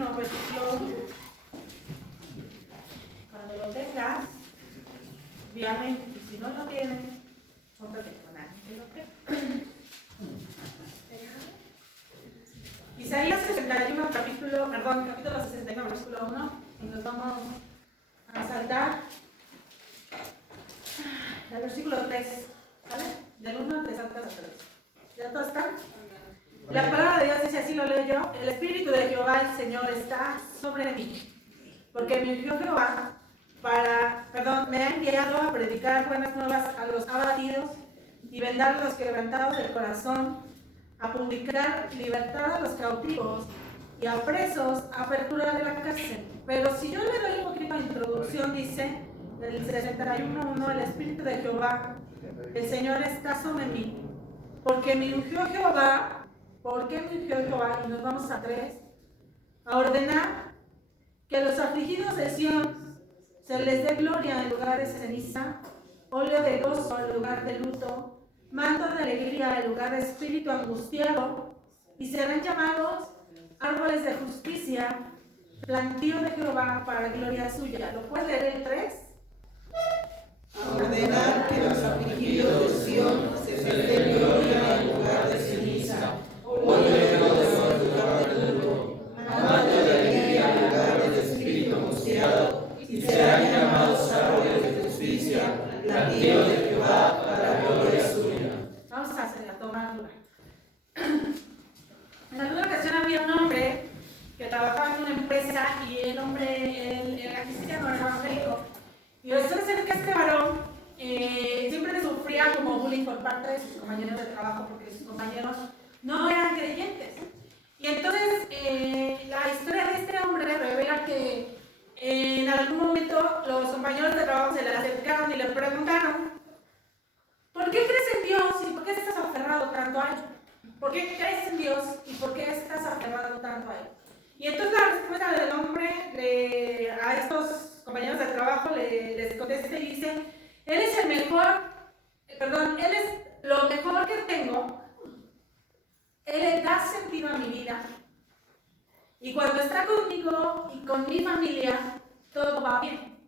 31, versículo 1. Cuando lo tengas, dígame, y si no lo tienes, póntate con alguien que lo tenga. Isaías 61, capítulo 61, versículo 1, y nos vamos a saltar al versículo 3, ¿vale? Del 1 te saltas hasta el 3. ¿Ya todos están? La palabra de Dios dice, así lo leo yo: el Espíritu de Jehová, el Señor, está sobre mí, porque me ungió Jehová me ha enviado a predicar buenas nuevas a los abatidos y vendar a los quebrantados del corazón, a publicar libertad a los cautivos y a presos, apertura de la cárcel. Pero si yo le doy un poquito de introducción, dice el 61:1, el Espíritu de Jehová, el Señor, está sobre mí, porque me ungió Jehová. ¿Por qué me ungió Jehová? Y nos vamos a 3. A ordenar que a los afligidos de Sión se les dé gloria en lugar de ceniza, óleo de gozo en lugar de luto, manto de alegría en lugar de espíritu angustiado, y serán llamados árboles de justicia, plantío de Jehová para gloria suya. ¿Lo puedes leer el 3? A ordenar que los afligidos de Sión se les dé gloria en lugar de ceniza, óleo de gozo en lugar de luto, manto de alegría en lugar de espíritu angustiado, y serán llamados árboles de justicia, plantío de Jehová para gloria suya. Vamos a hacer la toma lugar. En alguna ocasión había un hombre que trabajaba en una empresa y el hombre, el cristiano, era evangélico. Y resulta ser que este varón siempre sufría como bullying por parte de sus compañeros de trabajo, porque sus compañeros no eran creyentes. Y entonces la historia de este hombre revela que en algún momento los compañeros de trabajo se le acercaron y le preguntaron: ¿por qué crees en Dios y por qué estás aferrado tanto a él? ¿Por qué crees en Dios y por qué estás aferrado tanto a él? Y entonces la respuesta del hombre a estos compañeros de trabajo les contesta y dice: él es él es lo mejor que tengo, él le da sentido a mi vida, y cuando está conmigo y con mi familia, todo va bien.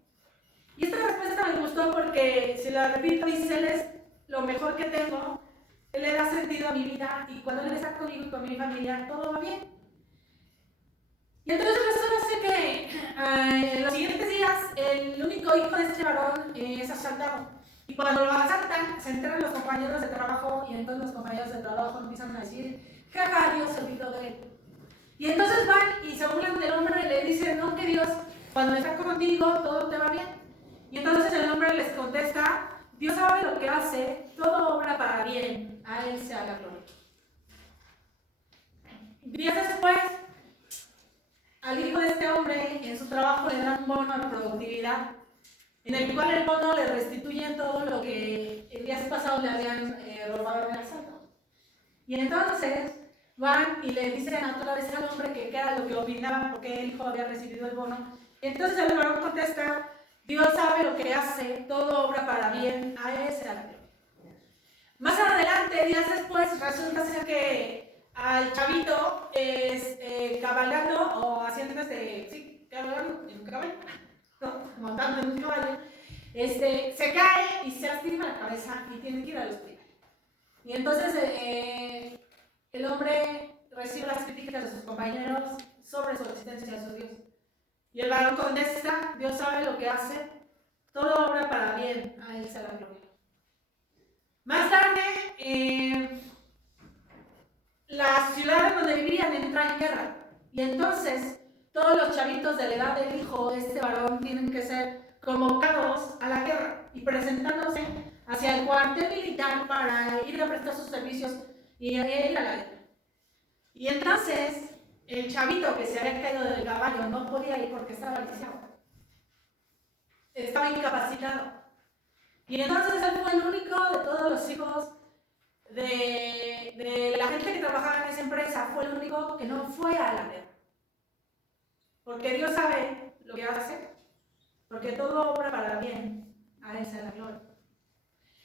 Y esta respuesta me gustó porque, si la repito, dice: él es lo mejor que tengo, él le da sentido a mi vida, y cuando él está conmigo y con mi familia, todo va bien. Y entonces resulta que en los siguientes días el único hijo de este varón es asaltado. Y cuando lo asaltan, se enteran los compañeros de trabajo, y entonces los compañeros de trabajo empiezan a decir: jaja, Dios se olvidó de él. Y entonces van y se burlan del hombre y le dicen: no, que Dios, cuando está contigo, todo te va bien. Y entonces el hombre les contesta: Dios sabe lo que hace, todo obra para bien, a él sea la gloria. Días después, al hijo de este hombre, en su trabajo le dan un bono de productividad, en el cual el bono le restituye todo lo que el día pasado le habían robado en el asalto. Y entonces van y le dicen otra vez al hombre que era lo que opinaba, porque el hijo había recibido el bono. Y entonces el varón contesta: Dios sabe lo que hace, todo obra para bien, a él sea la gloria. Más adelante, días después, resulta ser que al chavito cabalgando o haciendo cabalgando en un caballo, montando en un caballo, se cae y se lastima la cabeza y tiene que ir al hospital. Y entonces el hombre recibe las críticas de sus compañeros sobre su existencia de su Dios. Y el varón contesta: Dios sabe lo que hace, todo obra para bien, a él sea la gloria. Más tarde, la ciudad donde vivían entra en guerra, y entonces todos los chavitos de la edad del hijo de este varón tienen que ser convocados a la guerra y presentándose hacia el cuartel militar para ir a prestar sus servicios y ir a la guerra. Y entonces el chavito que se había caído del caballo no podía ir porque estaba lisiado, estaba incapacitado. Y entonces él fue el único de todos los hijos de la gente que trabajaba en esa empresa, fue el único que no fue a la guerra. Porque Dios sabe lo que hace, porque todo obra para bien, a él sea la gloria.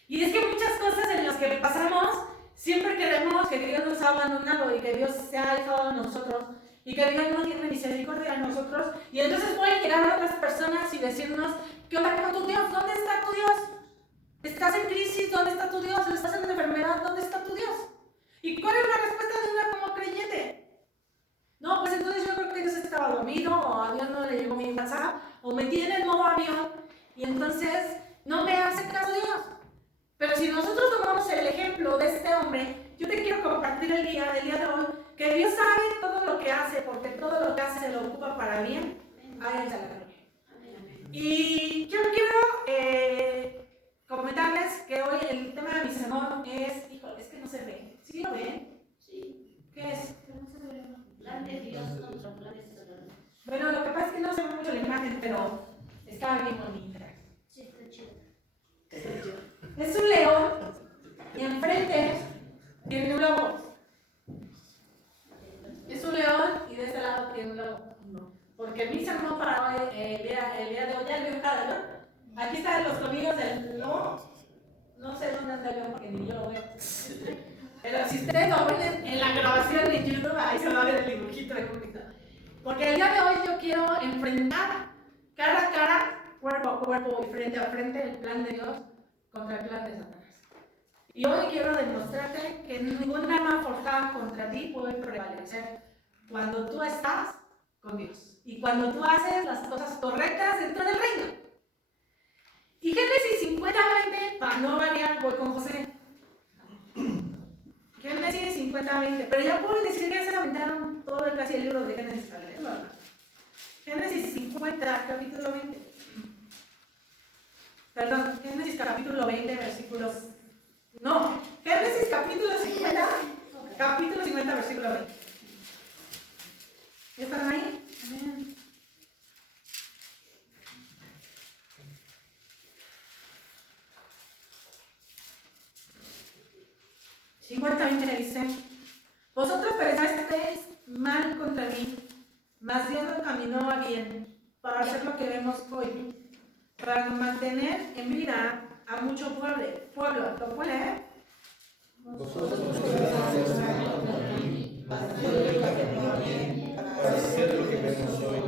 Y es que muchas cosas en las que pasamos, siempre queremos que Dios nos ha abandonado y que Dios se ha alejado de nosotros. y que Dios no tiene misericordia de nosotros. Y entonces pueden llegar a otras personas y decirnos, ¿qué onda con tu Dios? ¿Dónde está tu Dios? ¿Estás en crisis? ¿Dónde está tu Dios? ¿Estás en enfermedad? ¿Dónde está tu Dios? ¿Y cuál es la respuesta de una como creyente? No, pues entonces yo creo que Dios estaba dormido, o a Dios no le llegó mi WhatsApp, o me tiene en modo avión, y entonces no me hace caso Dios. Pero si nosotros tomamos el ejemplo de este hombre, yo te quiero compartir el día de hoy, que Dios sabe todo lo que hace, porque todo lo que hace se lo ocupa para bien. A Él se la gloria. Y yo quiero comentarles que hoy el tema de mi sermón es, híjole, es que no se ve. ¿Sí lo ven? Sí. ¿Qué es? Plan de Dios contra planes de Satanás. Bueno, lo que pasa es que no se ve mucho la imagen, pero está bien bonita. Sí, está chido. Es un león y enfrente tiene un lobo. Es un león y de ese lado tiene un lobo. Porque mi sermón para hoy, el día de hoy, ya lo ¿no? Aquí están los colmillos del lobo. No sé dónde anda el león porque ni yo lo veo. Pero si ustedes lo ven en la grabación de YouTube, ahí se va a ver el dibujito de poquito. Porque el día de hoy yo quiero enfrentar cara a cara, cuerpo a cuerpo y frente a frente el plan de Dios contra el plan de Satanás. Y hoy quiero demostrarte que ningún arma forjada contra ti puede prevalecer cuando tú estás con Dios y cuando tú haces las cosas correctas dentro del reino. Y Génesis 50:20, para no variar, voy con José. Génesis 50:20, pero ya pueden decir que ya se aventaron todo el casi el libro de Génesis. Génesis 50, capítulo 20. Perdón, Génesis capítulo 20, versículos. No, Génesis capítulo 50, capítulo 50, versículo 20. ¿Ya están ahí? Amén. Me dice: vosotros pensasteis mal contra mí, mas Dios lo caminó a bien para hacer lo que vemos hoy, para mantener en vida a mucho pueblo. ¿Lo puede leer? Vosotros pensasteis mal contra mí, mas Dios lo caminó a bien para hacer lo que vemos hoy,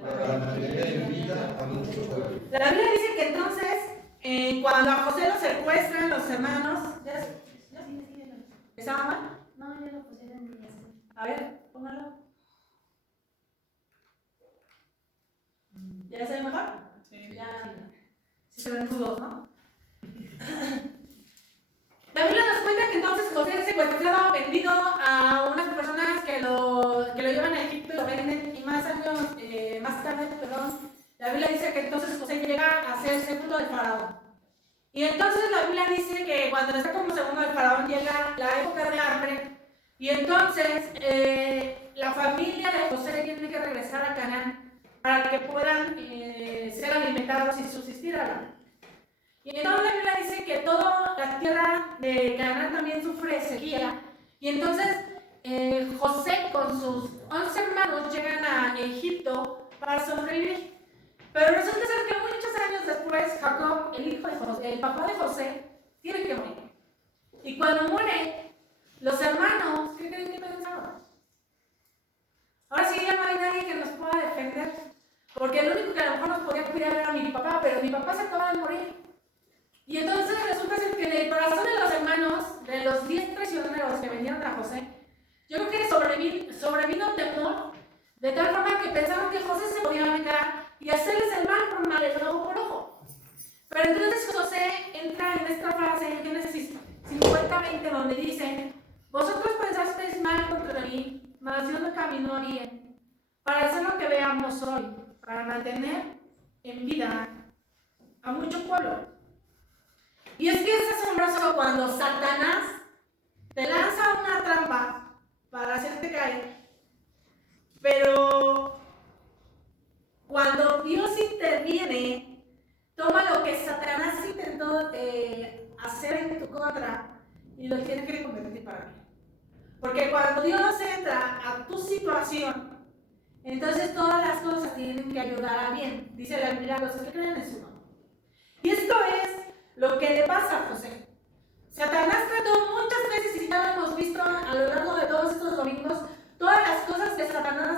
para mantener en vida a mucho pueblo. La Biblia dice que entonces, cuando a José lo secuestran los hermanos, ¿estaba mal? No, yo lo puse en mi casa. A ver, póngalo. ¿Ya se ve mejor? Sí. Ya sí se ven nudos, ¿no? La Biblia nos cuenta que entonces José es secuestrado, vendido a unas personas que lo llevan a Egipto y lo venden, y más años más tarde, la Biblia dice que entonces José llega a ser segundo del faraón. Y entonces la Biblia dice que cuando está como segundo del faraón llega la época de hambre, y entonces la familia de José tiene que regresar a Canaán para que puedan ser alimentados y subsistir allá. Y entonces la Biblia dice que toda la tierra de Canaán también sufre sequía. Y entonces José con sus 11 hermanos llegan a Egipto para sobrevivir. Pero resulta ser que muchos años después Jacob, el hijo de José, el papá de José, tiene que morir. Y cuando muere, los hermanos, ¿qué creen que pensaron? Ahora sí ya no hay nadie que nos pueda defender. Porque el único que a lo mejor nos podía cuidar era mi papá, pero mi papá se acaba de morir. Y entonces resulta ser que en el corazón de los hermanos, de los 10 prisioneros que vendieron a José, yo creo que sobrevino temor, de tal forma que pensaron que José se podía vengar y hacerles el mal por mal, el ojo por ojo. Pero entonces José entra en esta frase en Génesis 50:20, donde dice: vosotros pensasteis mal contra mí, mas Dios lo caminó bien, para hacer lo que veamos hoy, para mantener en vida a mucho pueblo. Y es que es asombroso cuando Satanás te lanza una trampa para hacerte caer, pero cuando Dios interviene, toma lo que Satanás intentó hacer en tu contra y lo tiene que convertir para mí. Porque cuando Dios entra a tu situación, entonces todas las cosas tienen que ayudar a bien. Dice la Biblia: los que creen en su nombre. Y esto es lo que le pasa a José. Satanás trató muchas veces, y ya lo hemos visto a lo largo de todos estos domingos, todas las cosas que Satanás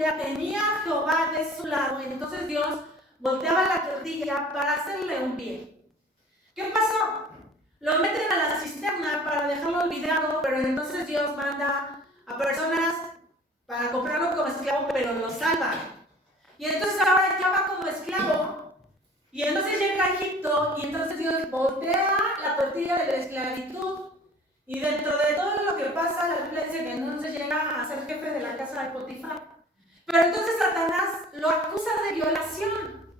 familia tenía a Jehová de su lado, y entonces Dios volteaba la tortilla para hacerle un bien. ¿Qué pasó? Lo meten a la cisterna para dejarlo olvidado, pero entonces Dios manda a personas para comprarlo como esclavo, pero lo salva. Y entonces ahora ya va como esclavo, y entonces llega a Egipto, y entonces Dios voltea la tortilla de la esclavitud, y dentro de todo lo que pasa, la Biblia dice que entonces llega a ser jefe de la casa de Potifar. Pero entonces Satanás lo acusa de violación,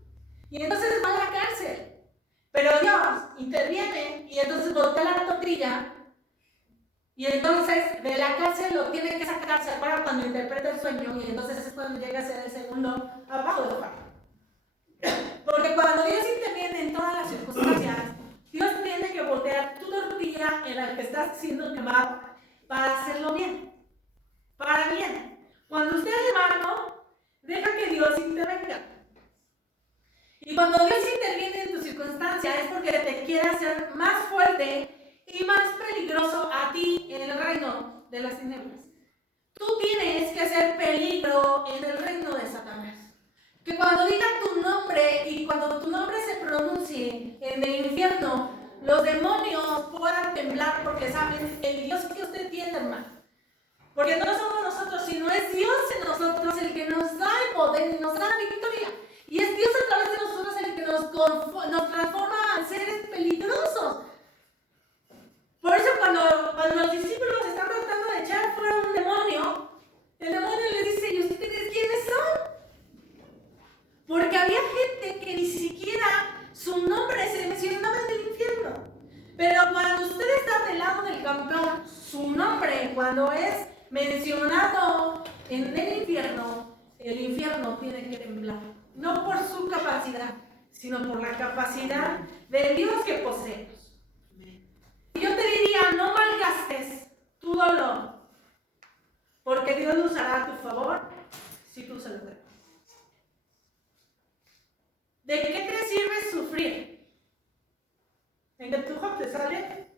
y entonces va a la cárcel. Pero Dios interviene, y entonces voltea la tortilla, y entonces de la cárcel lo tiene que sacar, se para cuando interpreta el sueño, y entonces es cuando llega a ser el segundo abajo del Faraón. Porque cuando Dios interviene en todas las circunstancias, Dios tiene que voltear tu tortilla en la que estás siendo quemado para hacerlo bien, para bien. Cuando usted es hermano, deja que Dios intervenga. Y cuando Dios interviene en tu circunstancia es porque te quiere hacer más fuerte y más peligroso a ti en el reino de las tinieblas. Tú tienes que ser peligro en el reino de Satanás. Que cuando diga tu nombre y cuando tu nombre se pronuncie en el infierno, los demonios puedan temblar porque saben el Dios que usted tiene, hermano. Porque no somos nosotros, sino es Dios en nosotros el que nos da el poder y nos da la victoria. Y es Dios a través de nosotros el que nos transforma en seres peligrosos. Por eso cuando los discípulos están tratando de echar fuera un demonio, el demonio les dice, ¿y ustedes quiénes son? Porque había gente que ni siquiera su nombre se mencionaba en el infierno. Pero cuando usted está del lado del campeón, su nombre cuando es mencionado en el infierno tiene que temblar. No por su capacidad, sino por la capacidad de Dios que poseemos. Yo te diría, no malgastes tu dolor, porque Dios lo usará a tu favor si tú se lo das. ¿De qué te sirve sufrir? ¿En que tu ojo te sale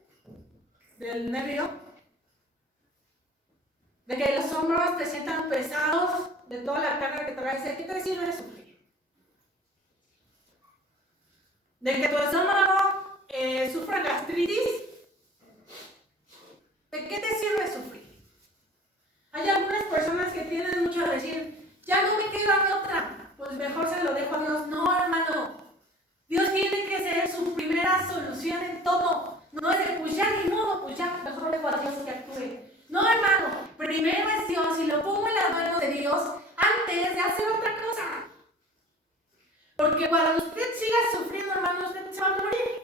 del nervio? ¿De que los hombros te sientan pesados de toda la carga que traes? ¿De qué te sirve sufrir? ¿De que tu estómago sufra gastritis? ¿De qué te sirve sufrir? Hay algunas personas que tienen mucho a decir, ya no me queda de otra, pues mejor se lo dejo a Dios. No, hermano, Dios tiene que ser su primera solución en todo. No es de, pues ya ni modo, pues ya mejor le dejo a Dios que actúe. No, hermano, primero es Dios y lo pongo en las manos de Dios antes de hacer otra cosa. Porque cuando usted siga sufriendo, hermano, usted se va a morir.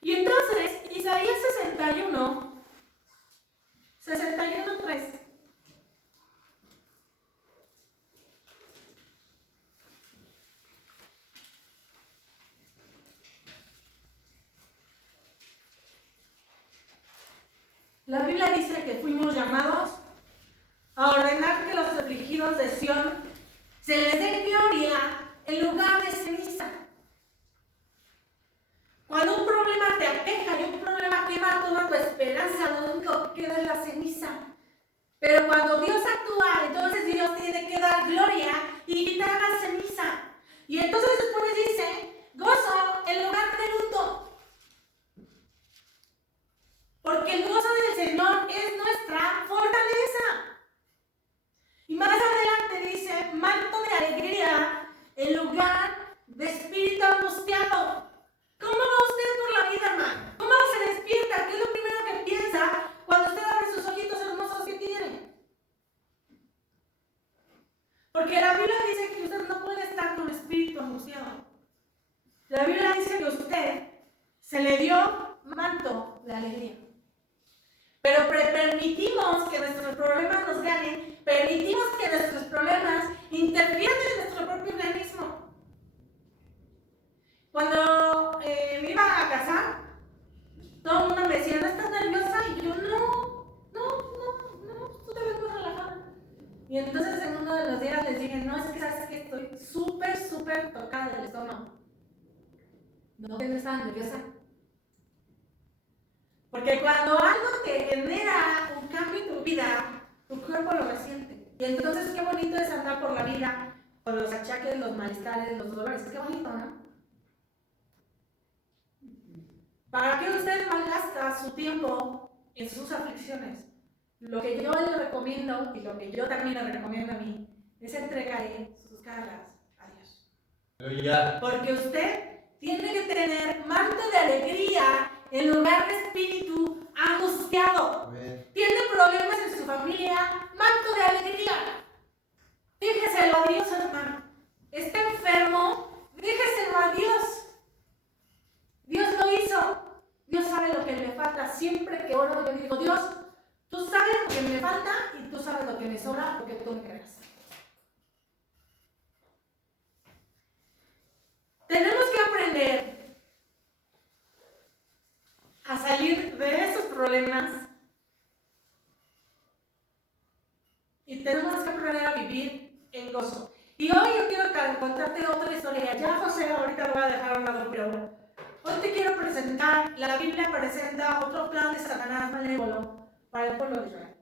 Y entonces, Isaías 61:3. La Biblia dice que fuimos llamados a ordenar que los afligidos de Sión se les dé gloria en lugar de ceniza. Cuando un problema te aqueja y un problema quema toda tu esperanza, lo único que queda es la ceniza. Pero cuando Dios actúa, entonces Dios tiene que dar gloria y quitar la ceniza. Y entonces después dice, gozo en lugar de luto. Porque el gozo del Señor es nuestra fortaleza. Y más adelante dice, manto de alegría en lugar de espíritu angustiado. ¿Cómo va usted por la vida, hermano? ¿Cómo se despierta? ¿Qué es lo primero que piensa cuando usted abre sus ojitos hermosos que tiene? Porque la Biblia dice que usted no puede estar con espíritu angustiado. La Biblia dice que a usted se le dio manto de alegría. Pero permitimos que nuestros problemas nos ganen, permitimos que nuestros problemas interfieran en nuestro propio organismo. Cuando me iba a casar, todo el mundo me decía, ¿no estás nerviosa? Y yo, no, tú te ves muy relajada. Y entonces en uno de los días les dije, no, es que sabes que estoy súper tocada del estómago. No, que no estaba nerviosa. Porque cuando algo te genera un cambio en tu vida, tu cuerpo lo resiente. Y entonces qué bonito es andar por la vida con los achaques, los malestares, los dolores. Qué bonito, ¿no? ¿Para qué usted malgasta su tiempo en sus aflicciones? Lo que yo le recomiendo y lo que yo también le recomiendo a mí es entregarle sus cargas a Dios. Porque usted tiene que tener manto de alegría en lugar de espíritu angustiado. Tiene problemas en su familia, manto de alegría. Déjeselo a Dios, hermano. Está enfermo, déjeselo a Dios. Dios lo hizo. Dios sabe lo que le falta. Siempre que oro yo digo, Dios, tú sabes lo que me falta y tú sabes lo que me sobra porque tú me creas. Tenemos que aprender a salir de esos problemas y tenemos que aprender a vivir en gozo. Y hoy yo quiero contarte otra historia. Ya José ahorita lo voy a dejar a un lado, pero hoy te quiero presentar, la Biblia presenta otro plan de Satanás malévolo para el pueblo de Israel.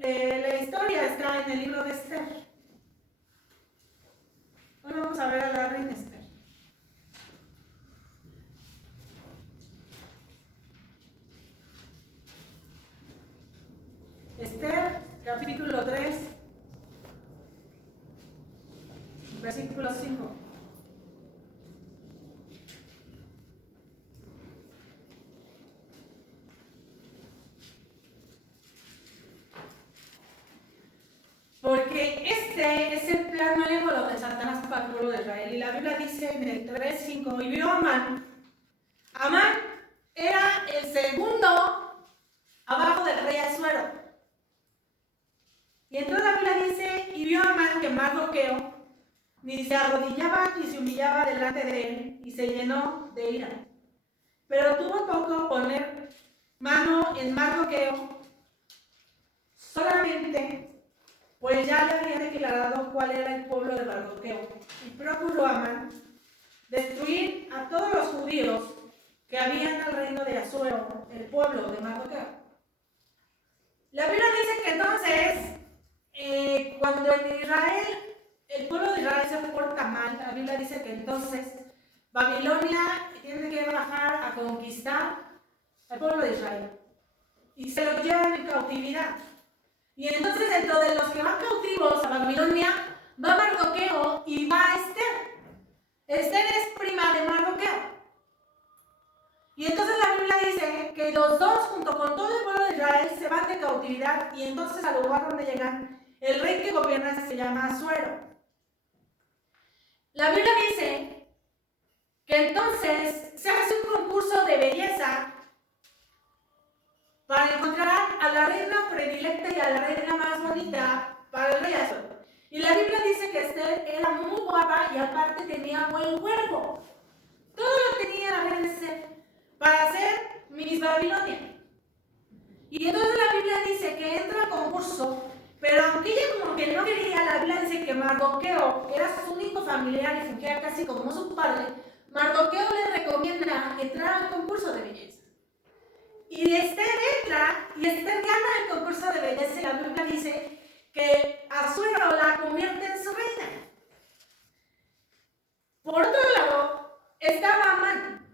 La historia está en el libro de Esther. Hoy vamos a ver a la reina Esther. Esther, capítulo 3, versículo 5. Porque este es el plan malévolo de Satanás para el pueblo de Israel. Y la Biblia dice en el 3:5, y vio a Amán. Amán era el segundo abajo del rey Asuero. Y entonces la Biblia dice, y vio a Amán que Mardoqueo ni se arrodillaba ni se humillaba delante de él, y se llenó de ira. Pero tuvo poco poner mano en Mardoqueo, solamente pues ya le había declarado cuál era el pueblo de Mardoqueo, y procuró Amán destruir a todos los judíos que había en el reino de Asuero, el pueblo de Mardoqueo. La Biblia dice que entonces, cuando en Israel, el pueblo de Israel se porta mal, la Biblia dice que entonces Babilonia tiene que bajar a conquistar al pueblo de Israel y se lo llevan en cautividad. Y entonces dentro de los que van cautivos a Babilonia va Mardoqueo y va Esther. Esther es prima de Mardoqueo. Y entonces la Biblia dice que los dos junto con todo el pueblo de Israel se van de cautividad y entonces al lugar donde llegan, el rey que gobierna se llama Asuero. La Biblia dice que entonces se hace un concurso de belleza para encontrar a la reina predilecta y a la reina más bonita para el rey Asuero. Y la Biblia dice que Esther era muy guapa y aparte tenía buen cuerpo. Todo lo tenía la reina Esther para ser Miss Babilonia. Y entonces la Biblia dice que entra al concurso, pero aunque ella como que no quería, la Biblia dice que Mardoqueo era su único familiar y fungía casi como su padre. Mardoqueo le recomienda entrar al concurso de belleza. Y Esther entra y Esther gana el concurso de belleza y la Biblia dice que Asuero la convierte en su reina. Por otro lado, estaba Amán.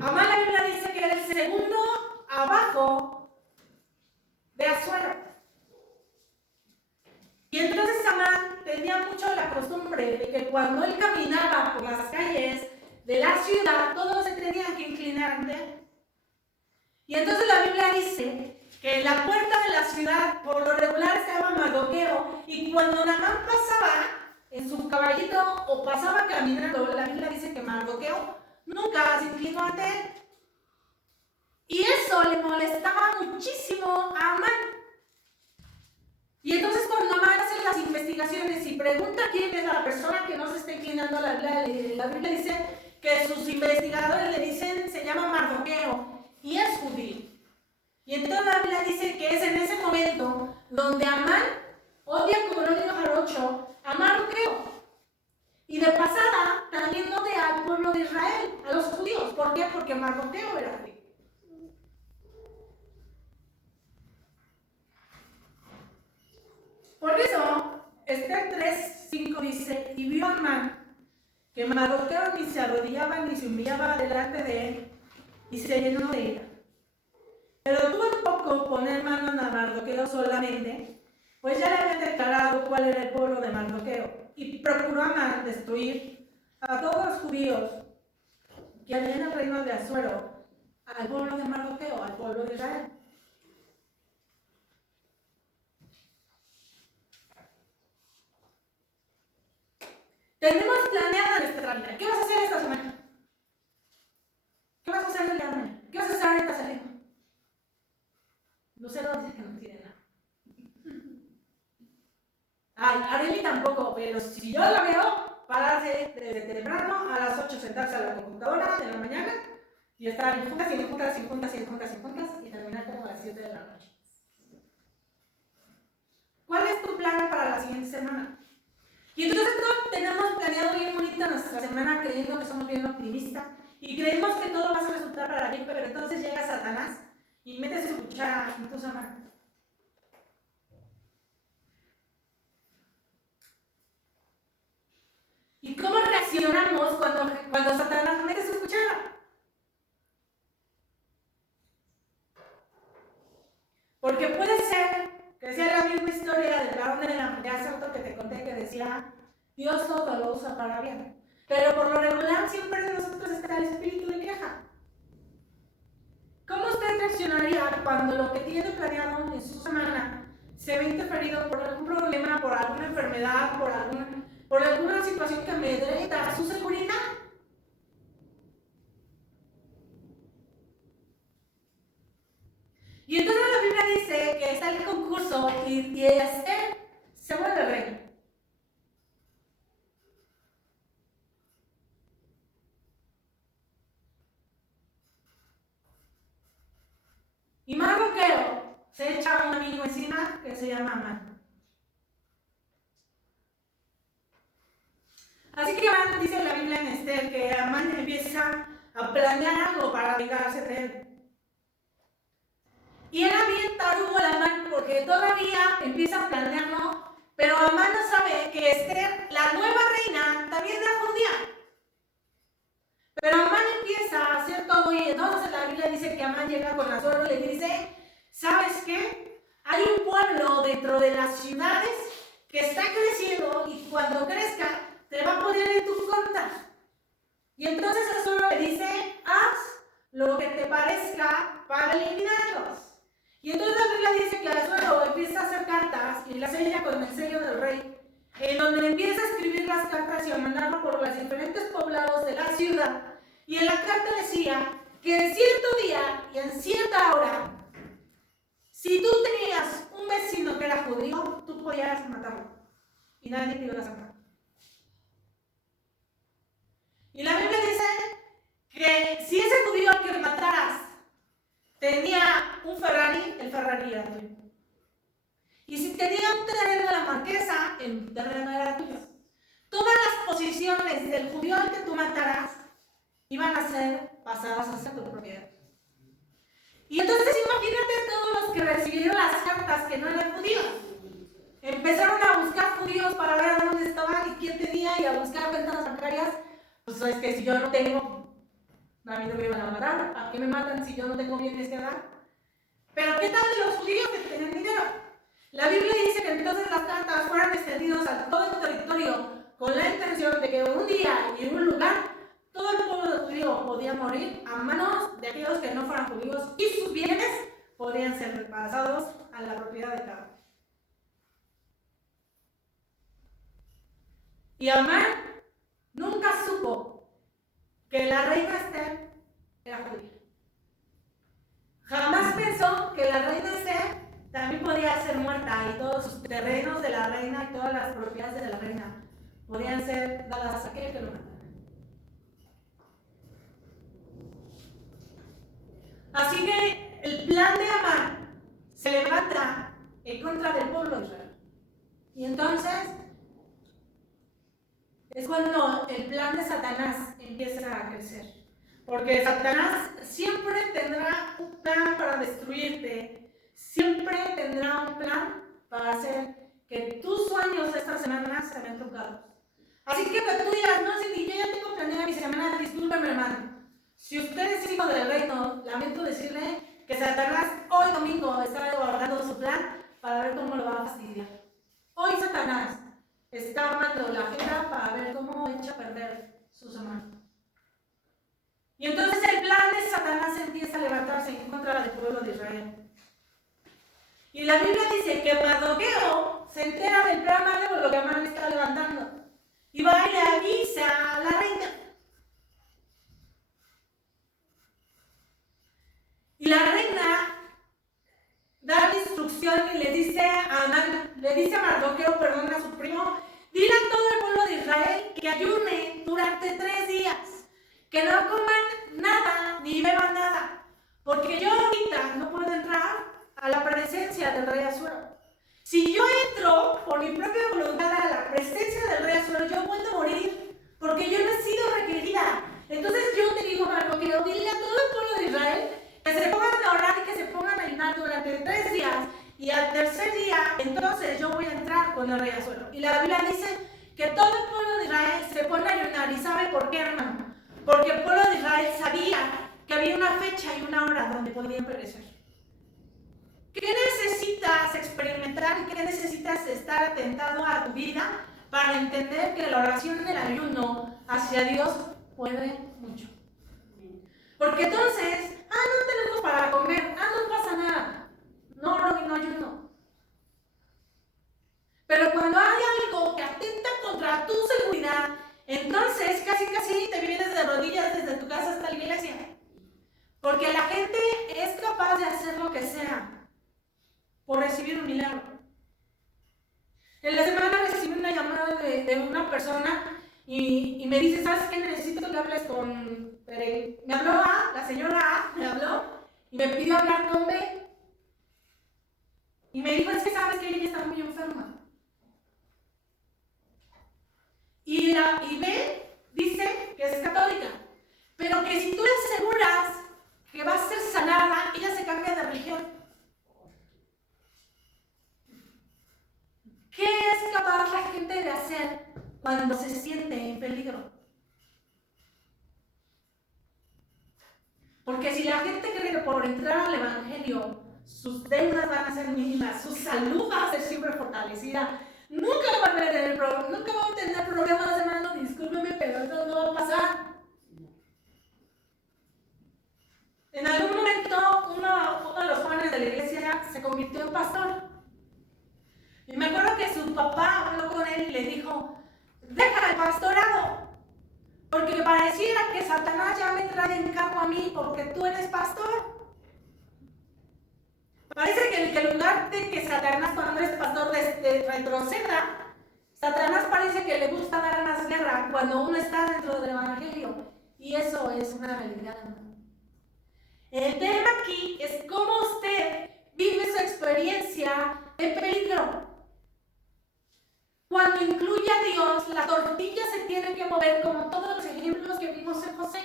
Amán, la Biblia dice que era el segundo abajo de Asuero. Y entonces Amán tenía mucho la costumbre de que cuando él caminaba por las calles de la ciudad, todos se tenían que inclinar ante él. Y entonces la Biblia dice que en la puerta de la ciudad, por lo regular, estaba Mardoqueo, y cuando Amán pasaba en su caballito o pasaba caminando, la Biblia dice que Mardoqueo nunca se inclinó ante él. Y eso le molestaba muchísimo a Amán. Y entonces cuando Amán hace las investigaciones y pregunta quién es la persona que no se está inclinando a la Biblia dice que sus investigadores le dicen, se llama Mardoqueo y es judío. Y entonces la Biblia dice que es en ese momento donde Amán odia como no digo jarocho a Mardoqueo. Y de pasada también odia al pueblo de Israel, a los judíos. ¿Por qué? Porque Mardoqueo era judío. 5 dice, y vio a Amán que Mardoqueo ni se arrodillaba ni se humillaba delante de él, y se llenó de ira. Pero tuvo en poco poner mano a Mardoqueo solamente, pues ya le habían declarado cuál era el pueblo de Mardoqueo, y procuró Amán destruir a todos los judíos que había en el reino de Asuero, al pueblo de Mardoqueo, al pueblo de Israel. Tenemos planeada nuestra vida. ¿Qué vas a hacer esta semana? ¿Qué vas a hacer el día de mañana? ¿Qué vas a hacer ahorita saliendo? Lucero dice que no tiene nada. Ay, Arely tampoco, pero si yo la veo, pararse desde temprano a las 8, sentarse a la computadora de la mañana y estar en juntas y en juntas y en juntas y en juntas y en juntas y terminar como a las 7 de la noche. ¿Cuál es tu plan para la siguiente semana? Y entonces tenemos planeado bien bonita nuestra semana creyendo que somos bien optimistas y creemos que todo va a resultar para bien, pero entonces llega Satanás y mete su cuchara en tu semana. ¿Y cómo reaccionamos cuando Satanás mete su cuchara? Porque puede ser que sea la misma historia del varón de hace rato que te conté que decía, Dios todo lo usa para bien. Pero por lo regular siempre en nosotros está el espíritu de queja. ¿Cómo usted reaccionaría cuando lo que tiene planeado en su semana se ve interferido por algún problema, por alguna enfermedad, por alguna situación que amedrenta su seguridad? Y entonces la Biblia dice que está el concurso y Esther se vuelve reina. Y Mardoqueo se echa a un amigo encima que se llama Amán. Así que Amán dice la Biblia en Esther que Amán empieza a planear algo para vengarse de él. Y era bien tarugo el Amán porque todavía empieza a planearlo, pero Amán no sabe que Esther, la nueva reina, también era judía. Pero Amán empieza a hacer todo y entonces la Biblia dice que Amán llega con Asuero y le dice, ¿sabes qué? Hay un pueblo dentro de las ciudades que está creciendo y cuando crezca te va a poner en tu contra. Y entonces Asuero le dice, haz lo que te parezca para eliminarlos. Y entonces la Biblia dice que Asuero empieza a hacer cartas y las sella con el sello del rey, en donde empieza a escribir las cartas y a mandarlo por los diferentes poblados de la ciudad. Y en la carta decía que en cierto día y en cierta hora, si tú tenías un vecino que era judío, tú podías matarlo y nadie te iba a sacar. Y la Biblia dice que si ese judío al que mataras tenía un Ferrari, el Ferrari era tuyo. Y si tenía un terreno de la marquesa, el terreno era tuyo. Todas las posiciones del judío al que tú mataras iban a ser pasadas hacia tu propiedad. Y entonces imagínate todos los que recibieron las cartas que no eran judíos. Empezaron a buscar judíos para ver a dónde estaban y quién tenía y a buscar cuentas bancarias. Pues es que si yo no tengo, a mí no me van a matar. ¿A qué me matan si yo no tengo bienes que dar? Pero ¿qué tal de los judíos que tenían dinero? La Biblia dice que entonces las cartas fueron extendidas a todo el territorio con la intención de que un día y en un lugar todo el pueblo judío podía morir a manos de aquellos que no fueran judíos y sus bienes podían ser pasados a la propiedad de cada uno. Y Amán nunca supo que la reina Esther era judía. Jamás pensó que la reina Esther también podía ser muerta y todos sus terrenos de la reina y todas las propiedades de la reina podían ser dadas a aquel que lo matara. Así que el plan de Amán se levanta en contra del pueblo de Israel. Y entonces es cuando el plan de Satanás empieza a crecer. Porque Satanás siempre tendrá un plan para destruirte, siempre tendrá un plan para hacer que tus sueños de esta semana se ven truncados. Así que tú digas, no, Cindy, yo ya tengo planeada mi semana, discúlpeme, hermano. Si usted es hijo del reino, lamento decirle que Satanás hoy domingo está guardando su plan para ver cómo lo va a fastidiar. Hoy Satanás está armando la agenda para ver cómo echa a perder su semana. Y entonces el plan de Satanás empieza a levantarse en contra del pueblo de Israel. Y la Biblia dice que Mardoqueo se entera del plan malévolo lo que Amán está levantando. Y va y le avisa a la reina. Y la reina da la instrucción y le dice a Mardoqueo, a su primo, dile a todo el pueblo de Israel que ayune durante 3 días, que no coman nada ni beban nada, porque yo ahorita no puedo entrar a la presencia del rey Asuero. Si yo entro por mi propia voluntad a la presencia del rey Asuero, yo puedo morir, porque yo no he sido requerida. Entonces yo te digo, Mardoqueo, dile a todo el pueblo de Israel que se pongan a orar y que se pongan a ayunar durante 3 días, y al tercer día, entonces yo voy a entrar con el rey Asuero. Y la Biblia dice que todo el pueblo de Israel se pone a ayunar. ¿Y sabe por qué, hermano? Porque el pueblo de Israel sabía que había una fecha y una hora donde podían perecer. ¿Qué necesitas experimentar y qué necesitas estar atentado a tu vida para entender que la oración en el ayuno hacia Dios puede mucho? Porque entonces, no tenemos para comer, no pasa nada. No ayuno. Pero cuando hay algo que atenta contra tu seguridad, entonces casi te vienes de rodillas desde tu casa hasta la iglesia. Porque la gente es capaz de hacer lo que sea por recibir un milagro. En la semana recibí una llamada de una persona y me dice, ¿sabes qué? Necesito que hables con Pere. Me habló la señora A, me habló y me pidió hablar con B. Y me dijo, es que sabes que ella está muy enferma. Y B dice que es católica, pero que si tú le aseguras que va a ser sanada, ella se cambia de religión. ¿Qué es capaz la gente de hacer cuando se siente en peligro? Porque si la gente cree que por entrar al evangelio sus deudas van a ser mínimas, su salud va a ser siempre fortalecida, nunca van a tener problemas, hermano, discúlpeme, pero eso no va a pasar. En algún momento, uno de los jóvenes de la iglesia se convirtió en pastor. Y me acuerdo que su papá habló con él y le dijo, deja el pastorado, porque pareciera que Satanás ya me trae en cargo a mí porque tú eres pastor. Parece que en lugar de que Satanás, cuando eres pastor, retroceda, Satanás parece que le gusta dar más guerra cuando uno está dentro del evangelio. Y eso es una realidad, hermano. El tema aquí es cómo usted vive su experiencia en peligro. Cuando incluye a Dios, la tortilla se tiene que mover, como todos los ejemplos que vimos en José.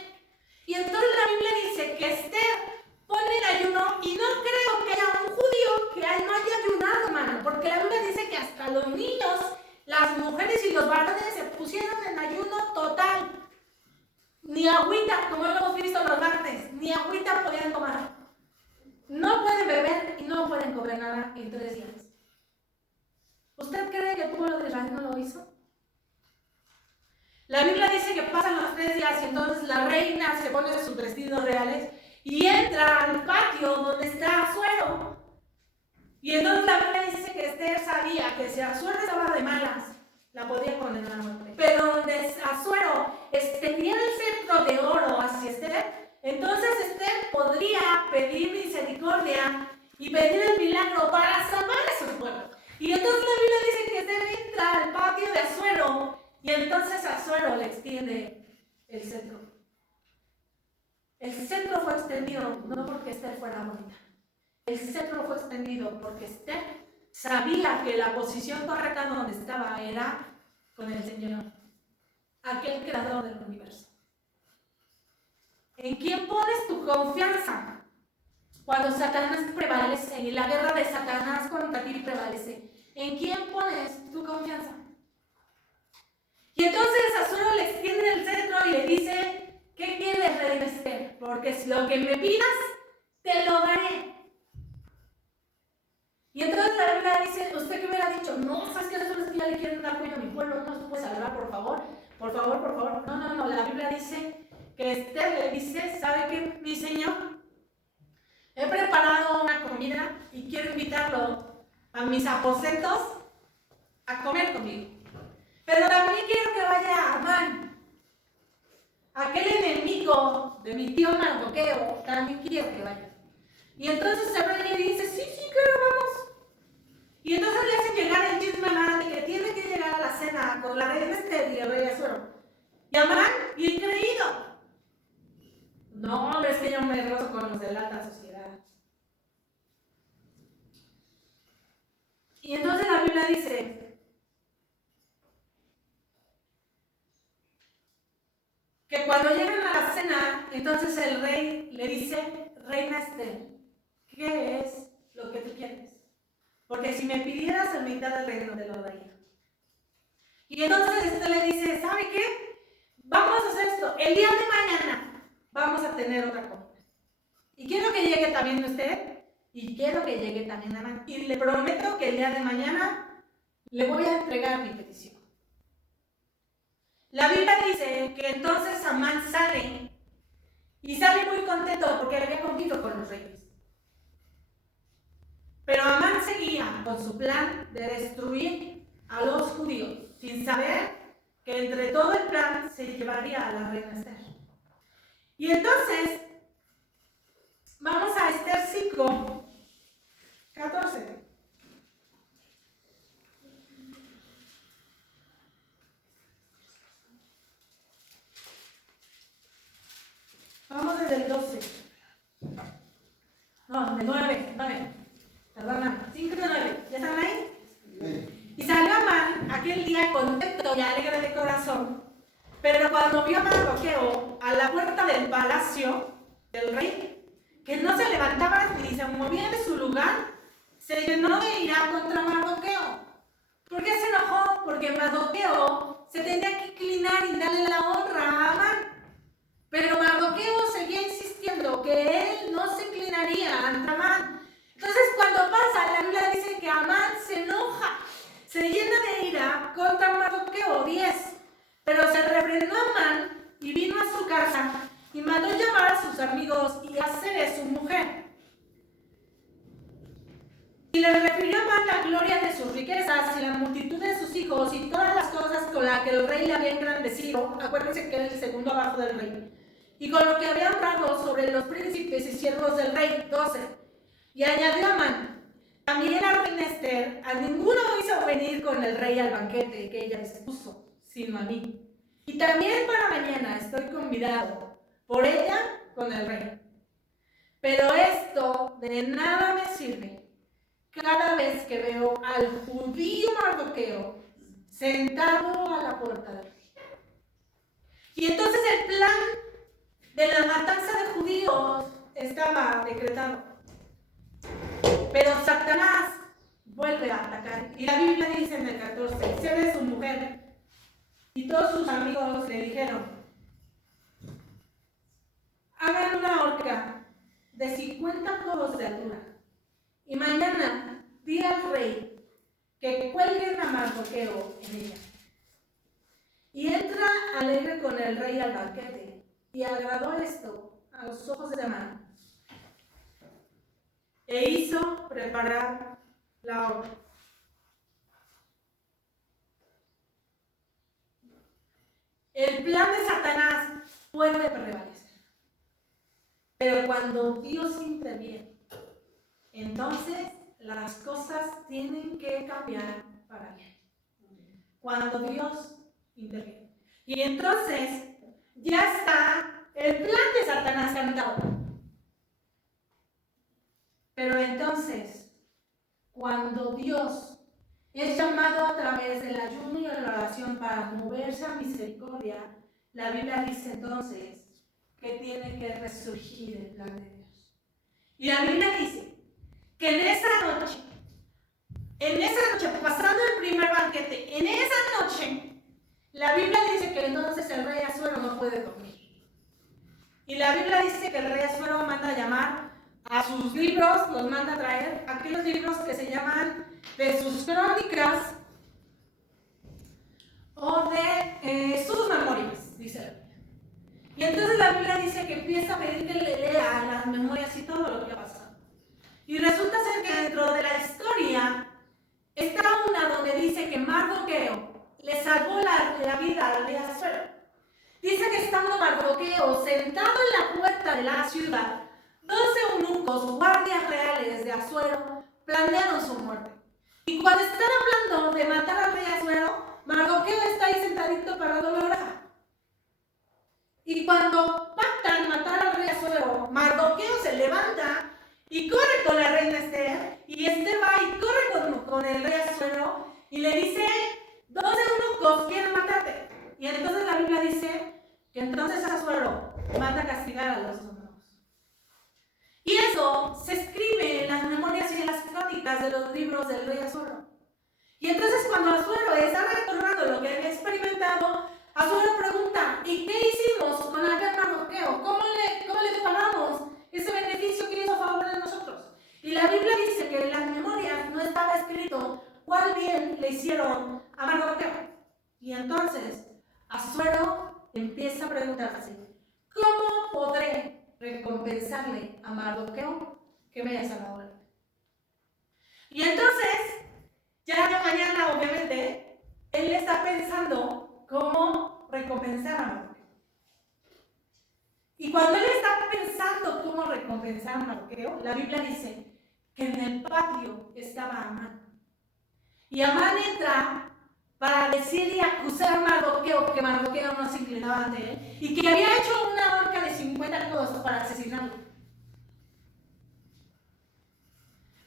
Y entonces la Biblia dice que Esther pone el ayuno, y no creo que haya un judío que no haya ayunado, hermano, porque la Biblia dice que hasta los niños, las mujeres y los varones se pusieron en ayuno total. Ni agüita, como lo hemos visto los martes, ni agüita podían tomar. No pueden beber y no pueden comer nada en 3 días. ¿Usted cree que el pueblo de Israel no lo hizo? La Biblia dice que pasan los 3 días y entonces la reina se pone sus vestidos reales y entra al patio donde está Asuero. Y entonces la Biblia dice que Esther sabía que si Asuero estaba de malas, la podía condenar a muerte. Pero donde Asuero extendiera el cetro de oro hacia Esther, entonces Esther podría pedir misericordia y pedir el milagro para salvar a su pueblo. Y entonces la Biblia dice que Esther entra al patio de Asuero y entonces Asuero le extiende el cetro. El cetro fue extendido no porque Esther fuera bonita. El cetro fue extendido porque Esther sabía que la posición correcta donde estaba era con el Señor, aquel creador del universo. ¿En quién pones tu confianza? Cuando Satanás prevalece y la guerra de Satanás contra ti prevalece, ¿En quién pones tu confianza? Y entonces Asuero le extiende el cetro y le dice, ¿qué quieres, reina Esther? Porque si lo que me pidas, te lo daré. Y entonces la Biblia dice, ¿usted qué hubiera dicho? No, ¿sabes qué? Eso es que ya le quieren dar cuello a mi pueblo, no se puede salvar, por favor. Por favor, por favor. No, la Biblia dice que Esther le dice, ¿sabe qué, mi señor? He preparado una comida y quiero invitarlo a mis aposentos a comer conmigo. Pero también quiero que vaya Amán, aquel enemigo de mi tío Mardoqueo, también quiero que vaya. Y entonces el rey le dice, sí, claro, vamos. Y entonces le hacen llegar el chisme a Amán de que tiene que llegar a la cena con la reina Esther y el rey Asuero. Y Amán, bien creído. No, hombre, es que yo me rozo con los de la alta sociedad. Y entonces la Biblia dice que cuando llegan a la cena, entonces el rey le dice, reina Esther, ¿qué es lo que tú quieres? Porque si me pidieras el mitad del reino te lo daría. Y entonces Esther le dice, ¿sabe qué? Vamos a hacer esto. El día de mañana vamos a tener otra comida. Y quiero que llegue también usted y quiero que llegue también Amán. Y le prometo que el día de mañana le voy a entregar mi petición. La Biblia dice que entonces Amán sale y sale muy contento porque había cumplido con los reyes. Pero Amán seguía con su plan de destruir a los judíos, sin saber que entre todo el plan se llevaría a la reina Esther. Y entonces, vamos a Esther 5, 14. Vamos desde el 12. No, del 9. Perdóname. 5 y 9. ¿Ya están ahí? Sí. Y salió Amán aquel día contento y alegre de corazón. Pero cuando vio a Mardoqueo a la puerta del palacio del rey, que no se levantaba ni se movía de su lugar, se llenó de ira contra Mardoqueo. ¿Por qué se enojó? Porque Mardoqueo se tenía que inclinar y darle la honra a Amán. Pero Mardoqueo seguía insistiendo que él no se inclinaría ante Amán. Entonces cuando pasa, la Biblia dice que Amán se enoja, se llena de ira contra Mardoqueo, 10. Pero se refrenó Amán y vino a su casa y mandó llamar a sus amigos y hacerle su mujer. Y le refirió a Amán la gloria de sus riquezas y la multitud de sus hijos y todas las cosas con las que el rey le había engrandecido. Acuérdense que era el segundo abajo del rey. Y con lo que había honrado sobre los príncipes y siervos del rey, 12. Y añadió Amán, también a reina Esther, a ninguno hizo venir con el rey al banquete que ella dispuso, sino a mí. Y también para mañana estoy convidado por ella con el rey. Pero esto de nada me sirve cada vez que veo al judío Mardoqueo sentado a la puerta del rey. Y entonces el plan de la matanza de judíos estaba decretado. Pero Satanás vuelve a atacar. Y la Biblia dice en el 14, se ve su mujer. Y todos sus amigos le dijeron, hagan una horca de 50 codos de altura. Y mañana di al rey que cuelguen a Mardoqueo en ella. Y entra alegre con el rey al banquete. Y agradó esto a los ojos de Amán. E hizo preparar la horca. El plan de Satanás puede prevalecer. Pero cuando Dios interviene, entonces las cosas tienen que cambiar para bien. Cuando Dios interviene. Y entonces ya está el plan de Satanás cantado. Pero entonces, cuando Dios es llamado a través del ayuno y la oración para moverse a misericordia, la Biblia dice entonces que tiene que resurgir el plan de Dios. Y la Biblia dice que en esa noche La Biblia dice que entonces el rey Asuero no puede dormir. Y la Biblia dice que el rey Asuero manda a llamar a sus libros, los manda a traer aquellos libros que se llaman de sus crónicas o de sus memorias, dice la Biblia. Y entonces la Biblia dice que empieza a pedir que le lea las memorias y todo lo que ha pasado. Y resulta ser que dentro de la historia está una donde dice que Mardoqueo le salvó la vida al rey Asuero. Dice que estando Mardoqueo sentado en la puerta de la ciudad, 12 eunucos, guardias reales de Asuero, planearon su muerte. Y cuando están hablando de matar al rey Asuero, Mardoqueo está ahí sentadito parado en la oreja. Y cuando pactan matar al rey Asuero, Mardoqueo se levanta y corre con la reina Esther. Y Esther va y corre con el rey Asuero y le dice: 12 eunucos quieren matarte. Y entonces la Biblia dice que entonces Asuero manda a castigar a los eunucos. Y eso se escribe en las memorias y en las crónicas de los libros del rey Asuero. Y entonces cuando Asuero está recordando lo que había experimentado, Asuero pregunta: ¿y qué hicimos con el rey Mardoqueo? ¿Cómo le pagamos ese beneficio que hizo a favor de nosotros? Y la Biblia dice que en las memorias no estaba escrito cuál bien le hicieron a Mardoqueo. Y entonces Asuero empieza a preguntarse: ¿cómo podré recompensarle a Mardoqueo que me haya salvado la vida? Y entonces, ya de mañana, obviamente, él está pensando cómo recompensar a Mardoqueo. Y cuando él está pensando cómo recompensar a Mardoqueo, la Biblia dice que en el patio estaba Amán. Y Amán entra para decir y acusar a Mardoqueo que Mardoqueo no se inclinaba ante él y que había hecho una horca de 50 codos para asesinarlo.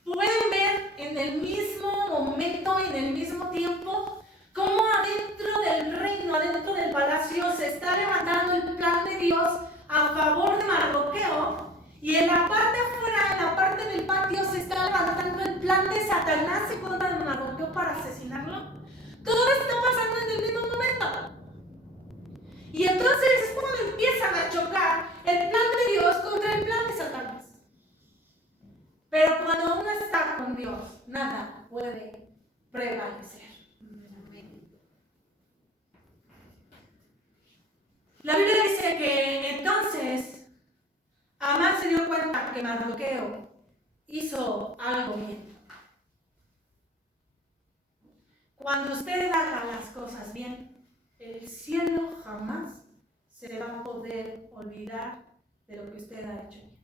Pueden ver en el mismo momento, en el mismo tiempo, cómo adentro del reino, adentro del palacio, se está levantando el plan de Dios a favor de Mardoqueo, y en la parte afuera, en la parte del patio, se está levantando el plan de Satanás en contra de Mardoqueo para asesinarlo. Todo está pasando en el mismo momento. Y entonces es cuando empiezan a chocar el plan de Dios contra el plan de Satanás. Pero cuando uno está con Dios, nada puede prevalecer. La Biblia dice que entonces Amán se dio cuenta que Mardoqueo hizo algo bien. Cuando usted haga las cosas bien, el cielo jamás se va a poder olvidar de lo que usted ha hecho bien.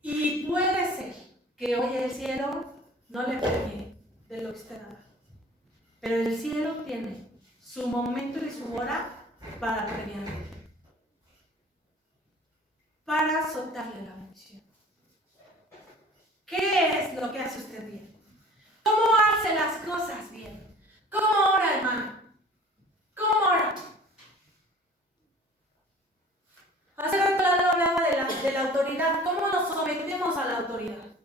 Y puede ser que hoy el cielo no le premie de lo que usted haga, pero el cielo tiene su momento y su hora para premiarle, para soltarle la bendición. ¿Qué es lo que hace usted bien? ¿Cómo hace las cosas bien? ¿Cómo ora, hermano? ¿Cómo ora? Hace rato hablaba de la autoridad. ¿Cómo nos sometemos a la autoridad?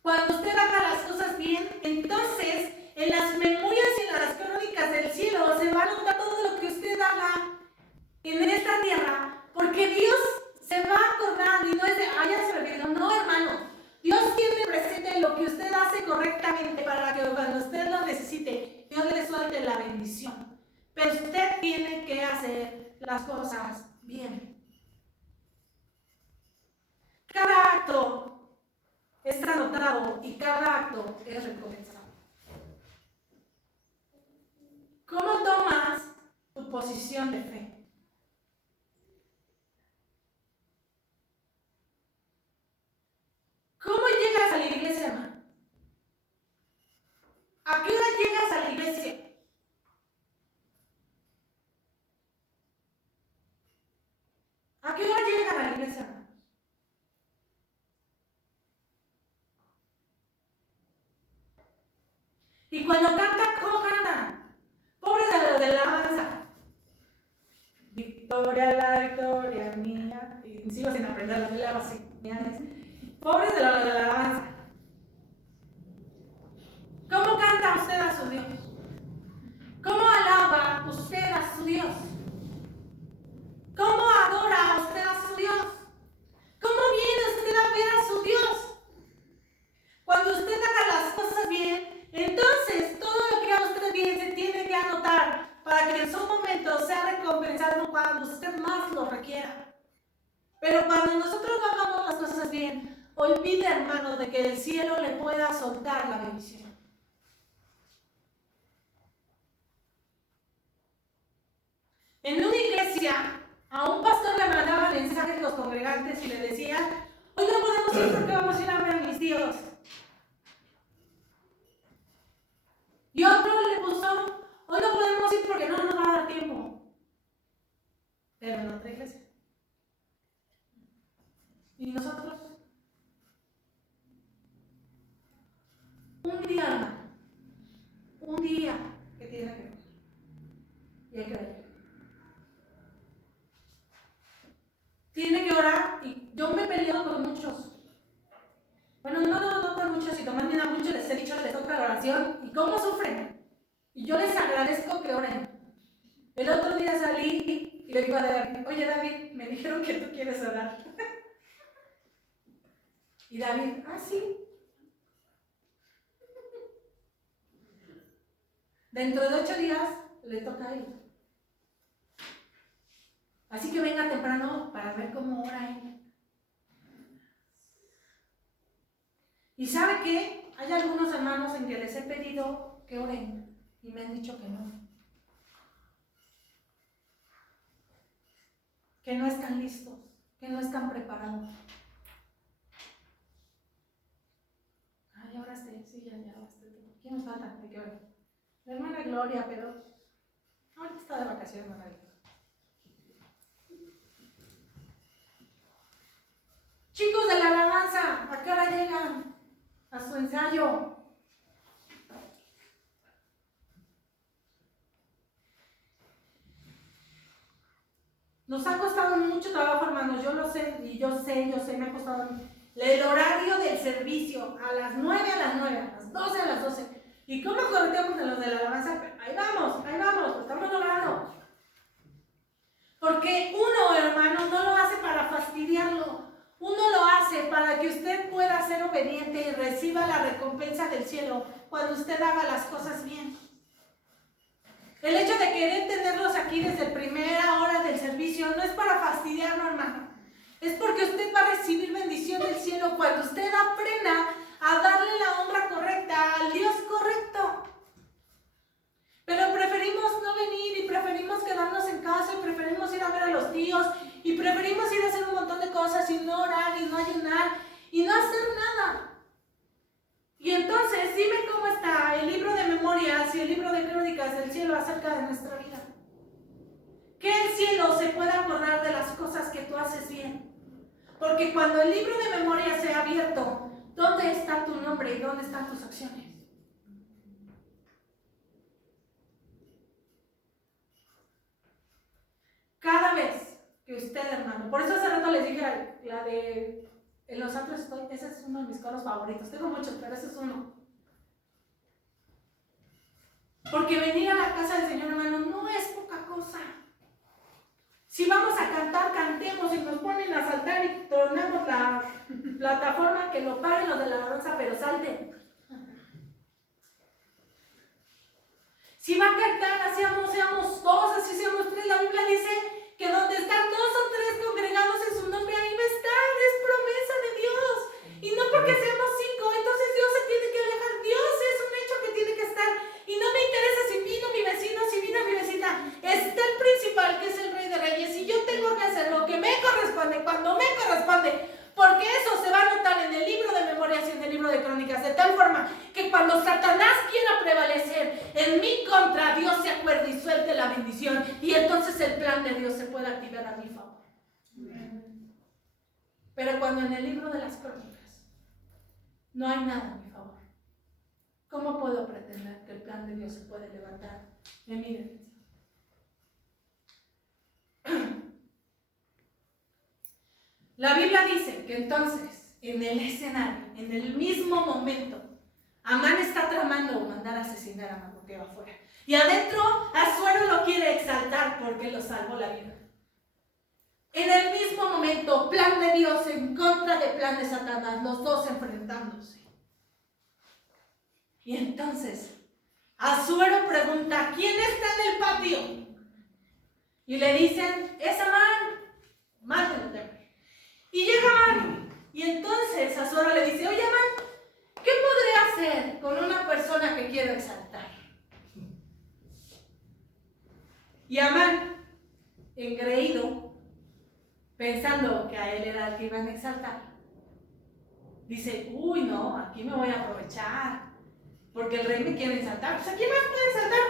Cuando usted haga las cosas bien, entonces en las memorias y en las crónicas del cielo se va a notar todo lo que usted haga en esta tierra, porque Dios se va a acordar y no es de, ya se me olvidó. No, hermano. Dios tiene presente lo que usted hace correctamente para que cuando usted lo necesite, Dios le suelte la bendición. Pero usted tiene que hacer las cosas bien. Cada acto es anotado y cada acto es recompensado. ¿Cómo tomas tu posición de fe? ¿Cómo llegas a la iglesia, hermano? ¿A qué hora llegas a la iglesia? ¿A qué hora llegan a la iglesia, hermano? Y cuando cantan, ¿cómo cantan? Pobres de los de la alabanza. Victoria, la victoria mía. Y sigo sin aprender la palabra así. Pobres de los de la alabanza. ¿Cómo canta usted a su Dios? ¿Cómo alaba usted a su Dios? ¿Cómo adora usted a su Dios? ¿Cómo viene usted a ver a su Dios? Cuando usted haga las cosas bien, entonces todo lo que haga usted bien se tiene que anotar para que en su momento sea recompensado cuando usted más lo requiera. Pero cuando nosotros hagamos las cosas bien, olvide, hermanos, de que el cielo le pueda soltar la bendición. En una iglesia, a un pastor le mandaba mensajes a los congregantes y le decía: hoy no podemos ir porque vamos a ir a ver a mis tíos. Y otro le puso: hoy no podemos ir porque no nos va a dar tiempo. Pero en otra iglesia. ¿Y nosotros? Un día, hermano. Un día que tiene que ver. Y hay que ver. Tiene que orar. Y yo me he peleado con muchos. Bueno, no con muchos, y tomando a muchos les he dicho que les toca la oración. ¿Y cómo sufren? Y yo les agradezco que oren. El otro día salí y le digo a David: oye, David, me dijeron que tú quieres orar. Y David: ah, sí. Dentro de 8 días le toca a él. Así que venga temprano para ver cómo ora él. ¿Y sabe qué? Hay algunos hermanos en que les he pedido que oren y me han dicho que no. Que no están listos, que no están preparados. Ay, oraste, sí, ya oraste. ¿Quién nos falta? ¿De qué hora? La hermana Gloria, pero ahorita está de vacaciones, hermana Gloria. Chicos de la alabanza, ¿a qué hora llegan a su ensayo? Nos ha costado mucho trabajo, hermanos, yo lo sé, y yo sé, me ha costado el horario del servicio, a las 9, a las 12, a las 12. ¿Y cómo corretemos en los de la alabanza? Ahí vamos, estamos logrando. Porque uno, hermano, no lo hace para fastidiarlo. Uno lo hace para que usted pueda ser obediente y reciba la recompensa del cielo cuando usted haga las cosas bien. El hecho de querer tenerlos aquí desde primera hora del servicio no es para fastidiarlo, hermano. Es porque usted va a recibir bendición del cielo cuando usted aprenda a darle la honra correcta al Dios correcto. Pero preferimos no venir y preferimos quedarnos en casa y preferimos ir a ver a los tíos y preferimos ir a hacer un montón de cosas y no orar y no ayunar y no hacer nada. Y entonces, dime cómo está el libro de memorias y el libro de crónicas del cielo acerca de nuestra vida. Que el cielo se pueda acordar de las cosas que tú haces bien. Porque cuando el libro de memorias sea abierto, ¿dónde está tu nombre y dónde están tus acciones? Cada vez que usted, hermano, por eso hace rato les dije la de En los santos estoy, ese es uno de mis coros favoritos. Tengo muchos, pero ese es uno. Porque venir a la casa del Señor, hermano, no es poca cosa. Si vamos a cantar, cantemos. Y nos ponen a saltar y tornamos la plataforma, que lo paguen los de la alabanza, pero salten. Si va a cantar, seamos dos, así seamos tres. La Biblia dice que donde están 2 o 3 congregados en su nombre, ahí va a estar. Es promesa de Dios. Y no porque seamos 5, entonces Dios se tiene que alejar. Dios es un hecho que tiene que estar. Y no me interesa si vino mi vecino, si vino mi vecina. Está el principal, que es el Rey de Reyes. Y yo tengo que hacer lo que me corresponde, cuando me corresponde. Porque eso se va a anotar en el libro de memorias y en el libro de crónicas, de tal forma que cuando Satanás quiera prevalecer en mi contra, Dios se acuerde y suelte la bendición, y entonces el plan de Dios se puede activar a mi favor. Pero cuando en el libro de las crónicas no hay nada a mi favor, ¿cómo puedo pretender que el plan de Dios se puede levantar en mi defensa? La Biblia dice que entonces, en el escenario, en el mismo momento, Amán está tramando mandar a asesinar a Mardoqueo afuera. Y adentro, Asuero lo quiere exaltar porque lo salvó la vida. En el mismo momento, plan de Dios en contra de plan de Satanás, los dos enfrentándose. Y entonces, Asuero pregunta, ¿quién está en el patio? Y le dicen, es Amán, mátenlo. Y llega Amán. Y entonces Asuero le dice, oye Amán, ¿qué podré hacer con una persona que quiero exaltar? Y Amán, engreído, pensando que a él era el que iban a exaltar, dice, uy no, aquí me voy a aprovechar, porque el rey me quiere exaltar. Pues ¿a quién más puede exaltar?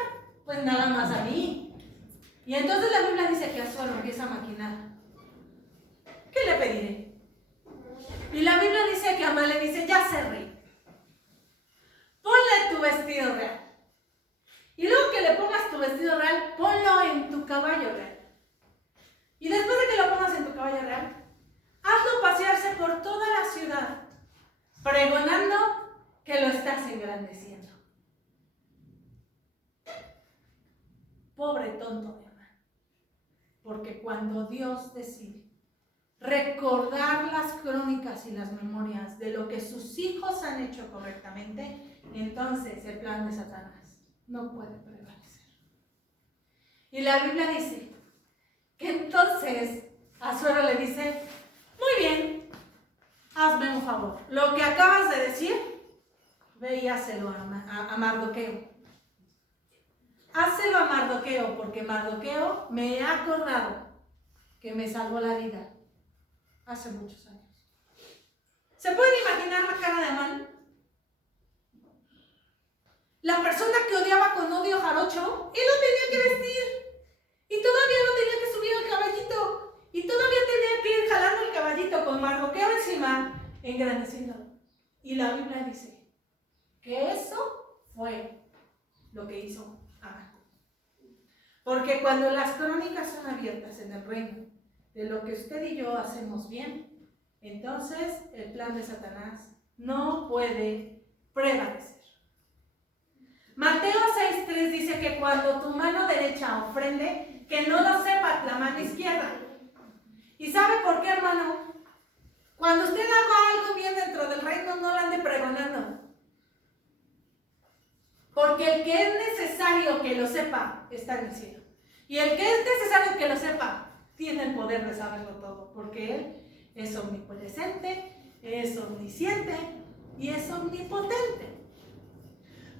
Pues nada más a mí. Y entonces la Biblia dice que Asuero empieza a maquinar. ¿Qué le pediré? Y la Biblia dice que Amán le dice, ya sé, rey, ponle tu vestido real. Y luego que le pongas tu vestido real, ponlo en tu caballo real. Y después de que lo pongas en tu caballo real, hazlo pasearse por toda la ciudad, pregonando que lo estás engrandeciendo. Pobre tonto de Amán. Porque cuando Dios decide recordar las crónicas y las memorias de lo que sus hijos han hecho correctamente, entonces el plan de Satanás no puede prevalecer. Y la Biblia dice que entonces Asuero le dice, muy bien, hazme un favor, lo que acabas de decir, ve y hácelo a Mardoqueo. Hácelo a Mardoqueo, porque Mardoqueo me ha acordado que me salvó la vida hace muchos años. ¿Se pueden imaginar la cara de Amán? La persona que odiaba con odio jarocho, él lo tenía que vestir. Y todavía lo tenía que subir al caballito. Y todavía tenía que ir jalando el caballito con Mardoqueo encima, engrandeciéndolo. Y la Biblia dice que eso fue lo que hizo Amán. Porque cuando las crónicas son abiertas en el reino de lo que usted y yo hacemos bien, entonces el plan de Satanás no puede prevalecer. Mateo 6:3 dice que cuando tu mano derecha ofrende, que no lo sepa la mano izquierda. ¿Y sabe por qué, hermano? Cuando usted haga algo bien dentro del reino, no lo ande pregonando. Porque el que es necesario que lo sepa está en el cielo. Y el que es necesario que lo sepa tiene el poder de saberlo todo. Porque Él es omnipresente, es omnisciente y es omnipotente.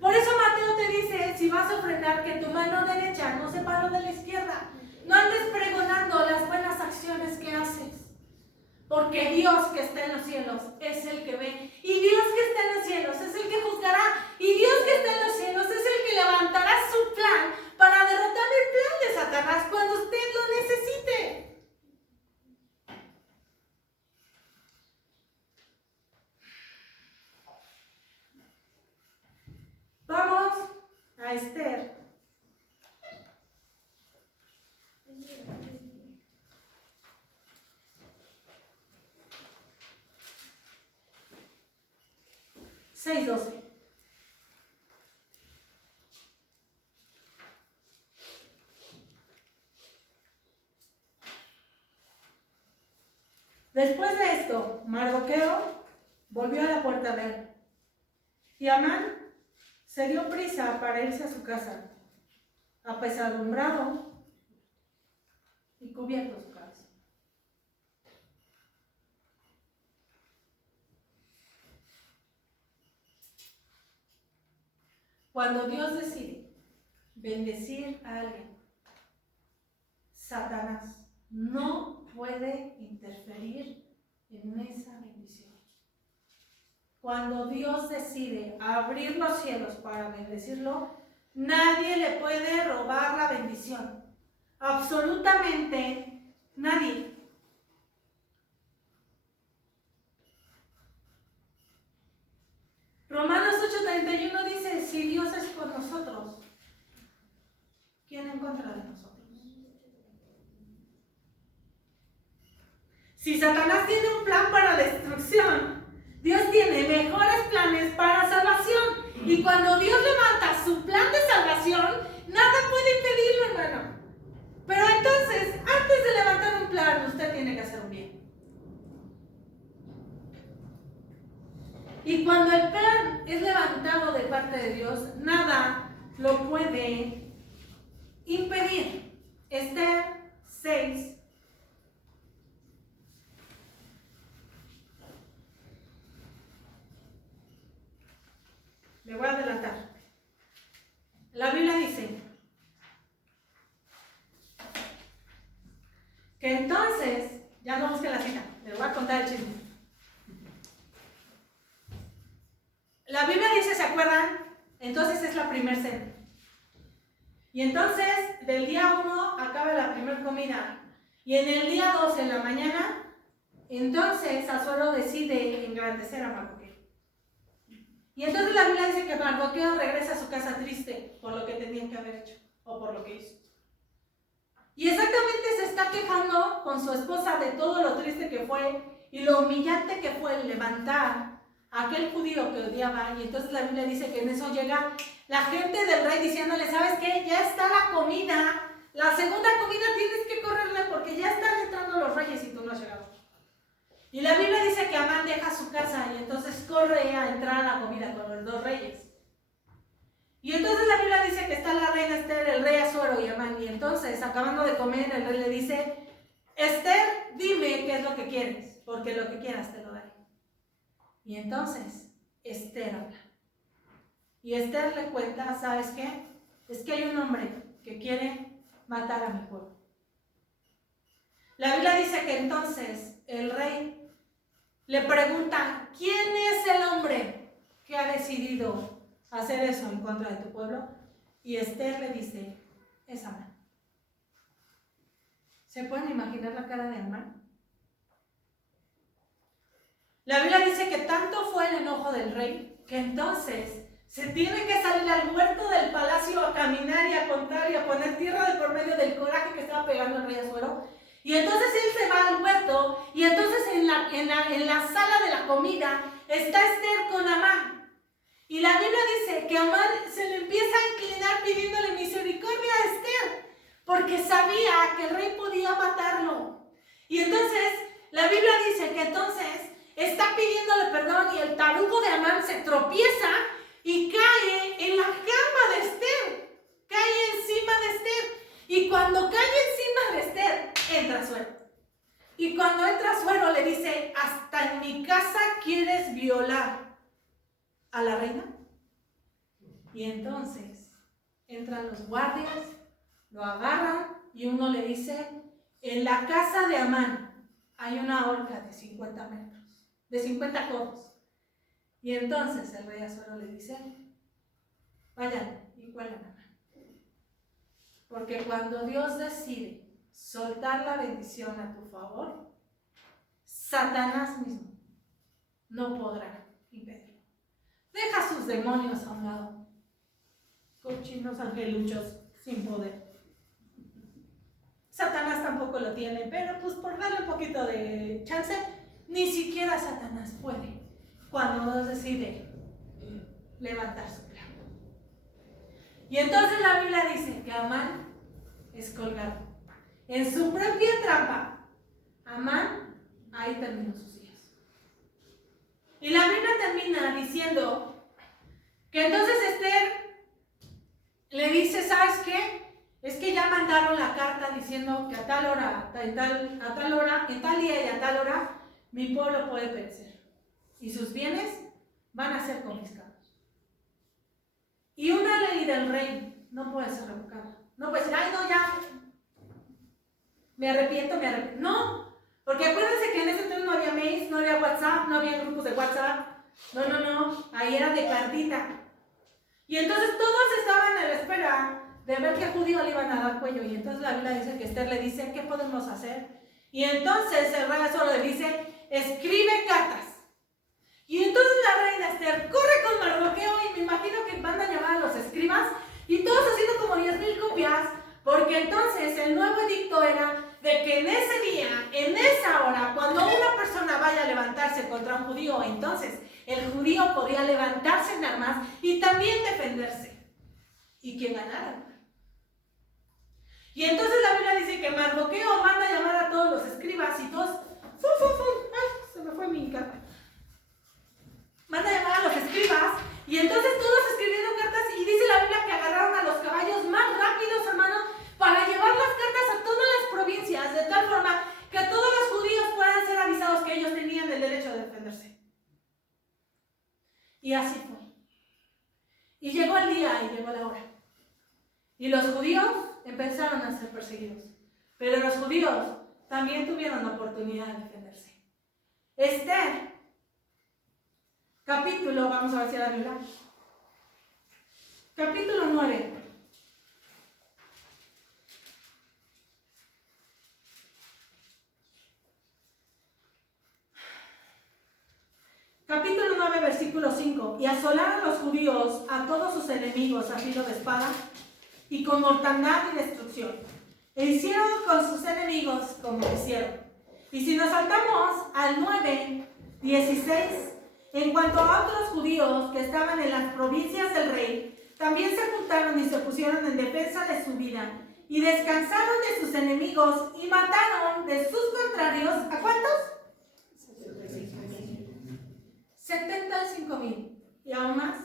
Por eso Mateo te dice, si vas a ofrendar, que tu mano derecha no sepa lo de la izquierda. No andes pregonando las buenas acciones que haces. Porque Dios que está en los cielos es el que ve. Y Dios que está en los cielos es el que juzgará. Y Dios que está en los cielos es el que levantará su plan para derrotar el plan de Satanás cuando usted lo necesite. Vamos a Esther. (6:12). Después de esto, Mardoqueo volvió a la puerta a ver, y Amán se dio prisa para irse a su casa, apesadumbrado y cubierto su cabeza. Cuando Dios decide bendecir a alguien, Satanás no puede interferir en esa bendición. Cuando Dios decide abrir los cielos para bendecirlo, nadie le puede robar la bendición. Absolutamente nadie. Romanos 8:31 dice, si Dios es por nosotros, ¿quién en contra de nosotros? Si Satanás tiene un plan para destrucción, Dios tiene mejores planes para salvación. Y cuando Dios levanta su plan de salvación, Nada puede impedirlo, hermano. Pero entonces, antes de levantar un plan, usted tiene que hacer un bien. Y cuando el plan es levantado de parte de Dios, nada lo puede impedir. Esther 6. Le voy a adelantar. La Biblia dice que entonces, ya no busque la cita, le voy a contar el chisme. La Biblia dice, ¿se acuerdan? Entonces es la primer cena. Y entonces, del día 1 acaba la primera comida. Y en el día 2 en la mañana, entonces Asuero decide engrandecer a Mardoqueo. Y entonces la Biblia dice que Mardoqueo regresa a su casa triste por lo que tenía que haber hecho, o por lo que hizo. Y exactamente se está quejando con su esposa de todo lo triste que fue y lo humillante que fue el levantar a aquel judío que odiaba. Y entonces la Biblia dice que en eso llega la gente del rey diciéndole, ¿sabes qué? Ya está la comida, la segunda comida tienes que correrle porque ya están entrando los reyes y tú no has llegado. Y la Biblia dice que Amán deja su casa y entonces corre a entrar a la comida con los dos reyes. Y entonces la Biblia dice que está la reina Esther, el rey Asuero y Amán. Y entonces, acabando de comer, el rey le dice, Esther, dime qué es lo que quieres, porque lo que quieras te lo daré. Y entonces, Esther habla. Y Esther le cuenta, ¿sabes qué? Es que hay un hombre que quiere matar a mi pueblo. La Biblia dice que entonces el rey le pregunta, ¿quién es el hombre que ha decidido hacer eso en contra de tu pueblo? Y Esther le dice, es Amán. ¿Se pueden imaginar la cara de Amán? La Biblia dice que tanto fue el enojo del rey que entonces se tiene que salir al huerto del palacio a caminar y a contar y a poner tierra de por medio del coraje que estaba pegando el rey Asuero. Y entonces él se va al huerto y entonces en la sala de la comida está Esther con Amán. Y la Biblia dice que Amán se le empieza a inclinar pidiéndole misericordia a Esther porque sabía que el rey podía matarlo. Y entonces la Biblia dice que entonces está pidiéndole perdón y el tarugo de Amán se tropieza y cae en la cama de Esther, cae encima de Esther. Y cuando cae encima de Esther, entra Asuero. Y cuando entra Asuero le dice, ¿hasta en mi casa quieres violar a la reina? Y entonces entran los guardias, lo agarran y uno le dice, en la casa de Amán hay una horca de 50 metros, de 50 codos. Y entonces el rey Asuero le dice, vayan y cuelgan a Amán. Porque cuando Dios decide soltar la bendición a tu favor, Satanás mismo no podrá impedirlo. Deja sus demonios a un lado, cochinos angeluchos sin poder. Satanás tampoco lo tiene, pero pues por darle un poquito de chance, ni siquiera Satanás puede cuando Dios decide levantar su plan. Y entonces la Biblia dice que Amán es colgado. En su propia trampa, Amán ahí terminó sus días. Y la Biblia termina diciendo que entonces Esther le dice, ¿sabes qué? Es que ya mandaron la carta diciendo que a tal hora, en tal día y a tal hora, mi pueblo puede perecer. Y sus bienes van a ser confiscados. Y una ley del rey no puede ser revocada. No puede decir, ay, no, ya, me arrepiento. No, porque acuérdense que en ese tiempo no había mails, no había WhatsApp, no había grupos de WhatsApp. No, ahí era de cartita. Y entonces todos estaban a la espera de ver qué judío le iban a dar cuello. Y entonces la Biblia dice que Esther le dice, ¿qué podemos hacer? Y entonces el rey solo le dice, escribe cartas. Y entonces la reina Esther corre con Mardoqueo y me imagino que van a llamar a los escribas y todos haciendo como 10,000 copias, porque entonces el nuevo edicto era de que en ese día, en esa hora, cuando una persona vaya a levantarse contra un judío, entonces el judío podía levantarse en armas y también defenderse. Y quien ganara Y entonces la Biblia dice que Mardoqueo manda a llamar a todos los escribas y todos, ¡ay! Se me fue mi carta. Manda a llamar a los escribas y entonces todos escribieron cartas y dice la Biblia que agarraron a los caballos más rápidos, hermano, para llevar las cartas a todas las provincias, de tal forma que todos los judíos puedan ser avisados que ellos tenían el derecho de defenderse. Y así fue. Y llegó el día y llegó la hora. Y los judíos empezaron a ser perseguidos. Pero los judíos también tuvieron la oportunidad de defenderse. Esther, capítulo, vamos a ver si la Biblia. Capítulo 9. Capítulo 9, versículo 5. Y asolaron los judíos a todos sus enemigos a filo de espada y con mortandad y destrucción. E hicieron con sus enemigos como hicieron. Y si nos saltamos al 9, 16, en cuanto a otros judíos que estaban en las provincias del rey, también se juntaron y se pusieron en defensa de su vida y descansaron de sus enemigos y mataron de sus contrarios, ¿a cuántos? 75,000 y aún más,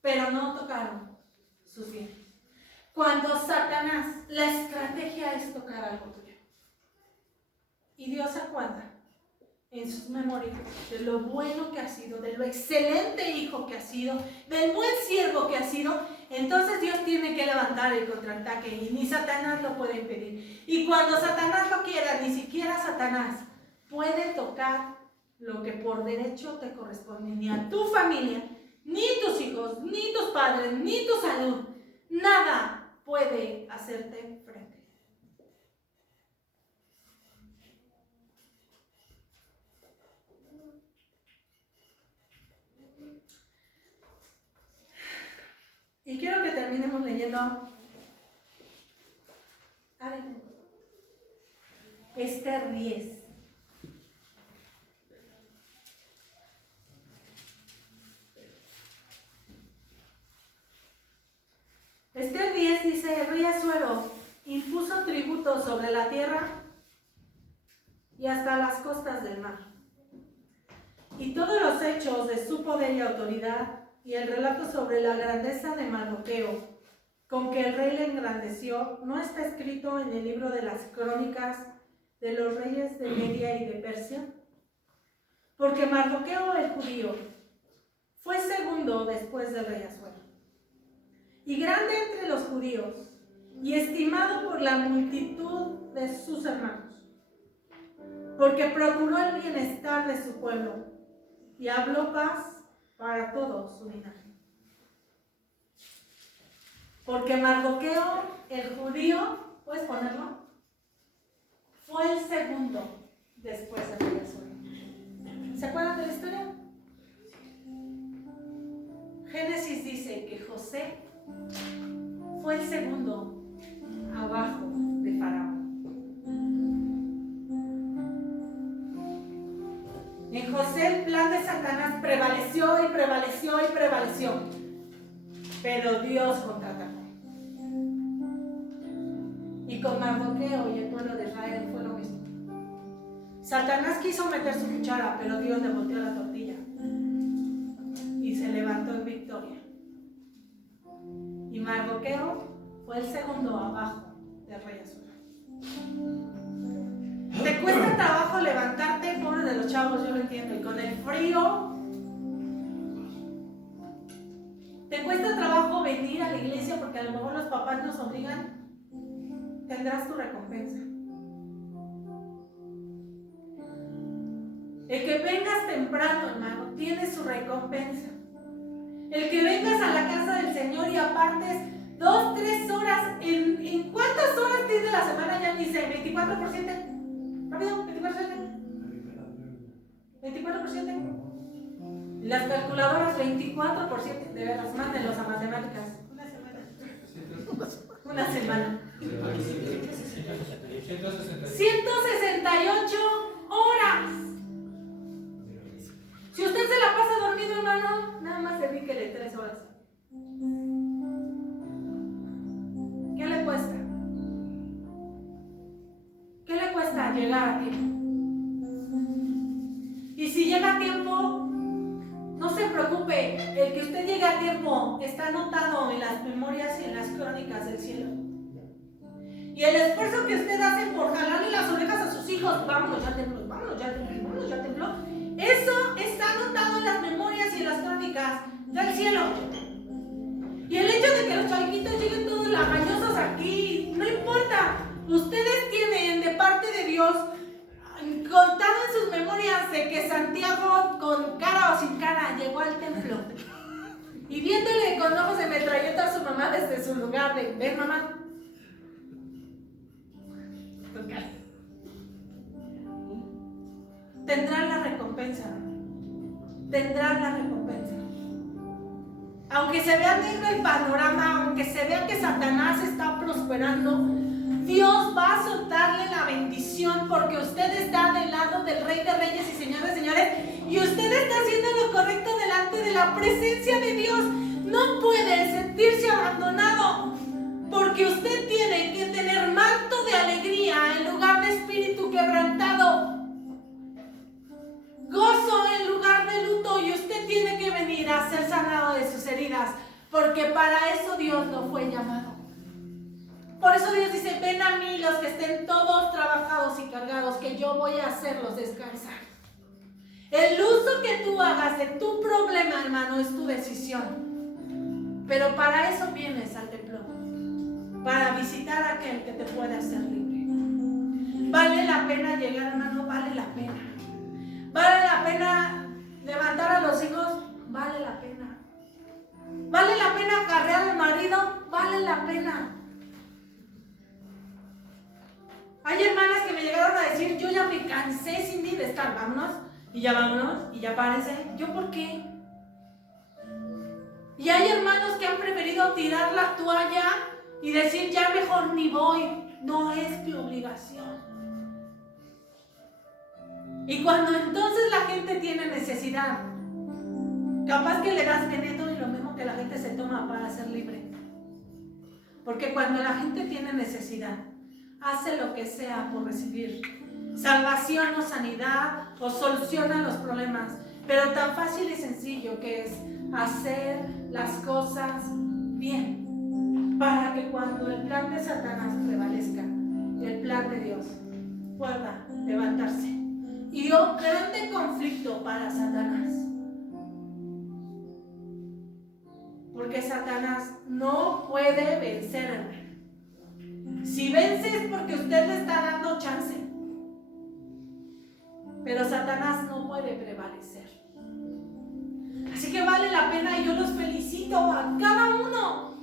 pero no tocaron sus bienes. Cuando Satanás, la estrategia es tocar algo tuyo. Y Dios se acuerda en sus memorias de lo bueno que ha sido, de lo excelente hijo que ha sido, del buen siervo que ha sido. Entonces Dios tiene que levantar el contraataque y ni Satanás lo puede impedir. Y cuando Satanás lo quiera, ni siquiera Satanás puede tocar lo que por derecho te corresponde, ni a tu familia, ni tus hijos, ni tus padres, ni tu salud. Nada puede hacerte frente. Y quiero que terminemos leyendo Esther 10. Esther 10 dice: el rey Asuero impuso tributo sobre la tierra y hasta las costas del mar. Y todos los hechos de su poder y autoridad y el relato sobre la grandeza de Mardoqueo, con que el rey le engrandeció, no está escrito en el libro de las crónicas de los reyes de Media y de Persia. Porque Mardoqueo el judío fue segundo después del rey Asuero, y grande entre los judíos, y estimado por la multitud de sus hermanos, porque procuró el bienestar de su pueblo, y habló paz para todo su linaje. Porque Mardoqueo, el judío, ¿puedes ponerlo? Fue el segundo después del rey Asuero. ¿Se acuerdan de la historia? Génesis dice que José fue el segundo abajo de Faraón. En José el plan de Satanás prevaleció y prevaleció y prevaleció, pero Dios contraatacó. Y con Mardoqueo y el pueblo de Israel fue lo mismo. Satanás quiso meter su cuchara, pero Dios le volteó la tortilla y se levantó en victoria. Y Mardoqueo fue el segundo abajo del rey Asuero. ¿Te cuesta trabajo levantarte? Pobre de los chavos, yo lo entiendo. Y con el frío, ¿te cuesta trabajo venir a la iglesia porque a lo mejor los papás nos obligan? Tendrás tu recompensa. El que vengas temprano, hermano, tienes su recompensa. El que vengas a la casa del Señor y apartes 2, 3 horas, ¿en cuántas horas tiene la semana? Ya ni sé, 24%. Rápido, 24%. 24%. Las calculadoras, 24%. De veras, mándenlos a matemáticas. Una semana. 168 horas. Si usted se la pasa dormido, hermano, nada más dedíquele 3 horas. ¿Qué le cuesta? tiempo está anotado en las memorias y en las crónicas del cielo. Y el esfuerzo que usted hace por jalarle las orejas a sus hijos, vámonos, ya tembló, vámonos, ya tembló, vámonos, ya tembló, eso está anotado en las memorias y en las crónicas del cielo. Y el hecho de que los chavitos lleguen todos lagañosos aquí, no importa. Ustedes tienen de parte de Dios contado en sus memorias de que Santiago, con cara o sin cara, llegó al templo. Y viéndole con ojos de metralleta a su mamá desde su lugar de, ven mamá. Tendrán la recompensa. Tendrán la recompensa. Aunque se vea negro el panorama, aunque se vea que Satanás está prosperando, Dios va a soltarle la bendición porque usted está del lado del Rey de Reyes y Señor de Señores y usted está haciendo lo correcto delante de la presencia de Dios. No puede sentirse abandonado porque usted tiene que tener manto de alegría en lugar de espíritu quebrantado, gozo en lugar de luto, y usted tiene que venir a ser sanado de sus heridas porque para eso Dios lo fue llamado. Por eso Dios dice, ven a mí los que estén todos trabajados y cargados, que yo voy a hacerlos descansar. El uso que tú hagas de tu problema, hermano, es tu decisión. Pero para eso vienes al templo, para visitar a aquel que te puede hacer libre. Vale la pena llegar, hermano, vale la pena. Vale la pena levantar a los hijos, vale la pena. Vale la pena acarrear al marido, vale la pena. Hay hermanas que me llegaron a decir, yo ya me cansé sin mí de estar, vámonos, y ya parece. ¿Yo por qué? Y hay hermanos que han preferido tirar la toalla y decir, ya mejor ni voy, no es mi obligación. Y cuando entonces la gente tiene necesidad, capaz que le das veneno y lo mismo que la gente se toma para ser libre. Porque cuando la gente tiene necesidad, hace lo que sea por recibir salvación o sanidad o soluciona los problemas. Pero tan fácil y sencillo que es hacer las cosas bien para que cuando el plan de Satanás prevalezca, el plan de Dios pueda levantarse. Y un grande conflicto para Satanás. Porque Satanás no puede vencer, hermano. Si vence es porque usted le está dando chance. Pero Satanás no puede prevalecer. Así que vale la pena y yo los felicito a cada uno.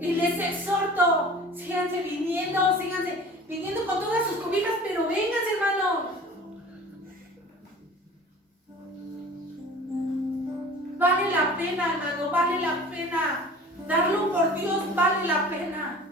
Y les exhorto, síganse viniendo con todas sus cobijas, pero vénganse, hermano. Vale la pena, hermano, vale la pena. Darlo por Dios vale la pena.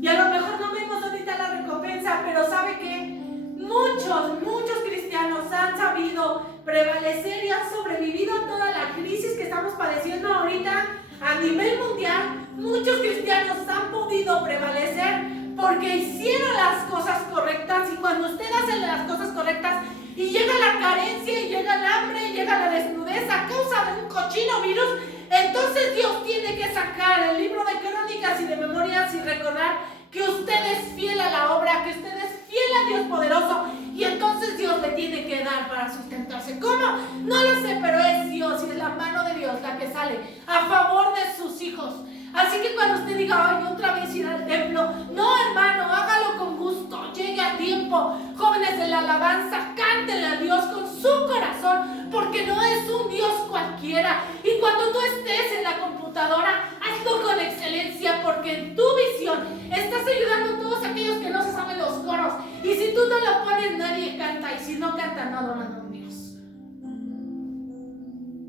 Y a lo mejor no vemos ahorita la recompensa, pero ¿sabe qué? Muchos cristianos han sabido prevalecer y han sobrevivido a toda la crisis que estamos padeciendo ahorita a nivel mundial. Muchos cristianos han podido prevalecer porque hicieron las cosas correctas, y cuando usted hace las cosas correctas y llega la carencia y llega el hambre y llega la desnudez a causa de un cochino virus, entonces Dios tiene que sacar el libro de crónicas y de memorias y recordar que usted es fiel a la obra, que usted es fiel a Dios poderoso, y entonces Dios le tiene que dar para sustentarse. ¿Cómo? No lo sé, pero es Dios y es la mano de Dios la que sale a favor de sus hijos. Así que cuando usted diga, ay, otra vez ir al templo, no, hermano, hágalo con gusto, llegue a tiempo. Jóvenes de la alabanza, cántenle a Dios con su corazón, porque no es un Dios cualquiera. Y cuando tú estés en la computadora, hazlo con excelencia, porque en tu visión estás ayudando a todos aquellos que no se saben los coros. Y si tú no lo pones, nadie canta, y si no canta, no adoran a Dios.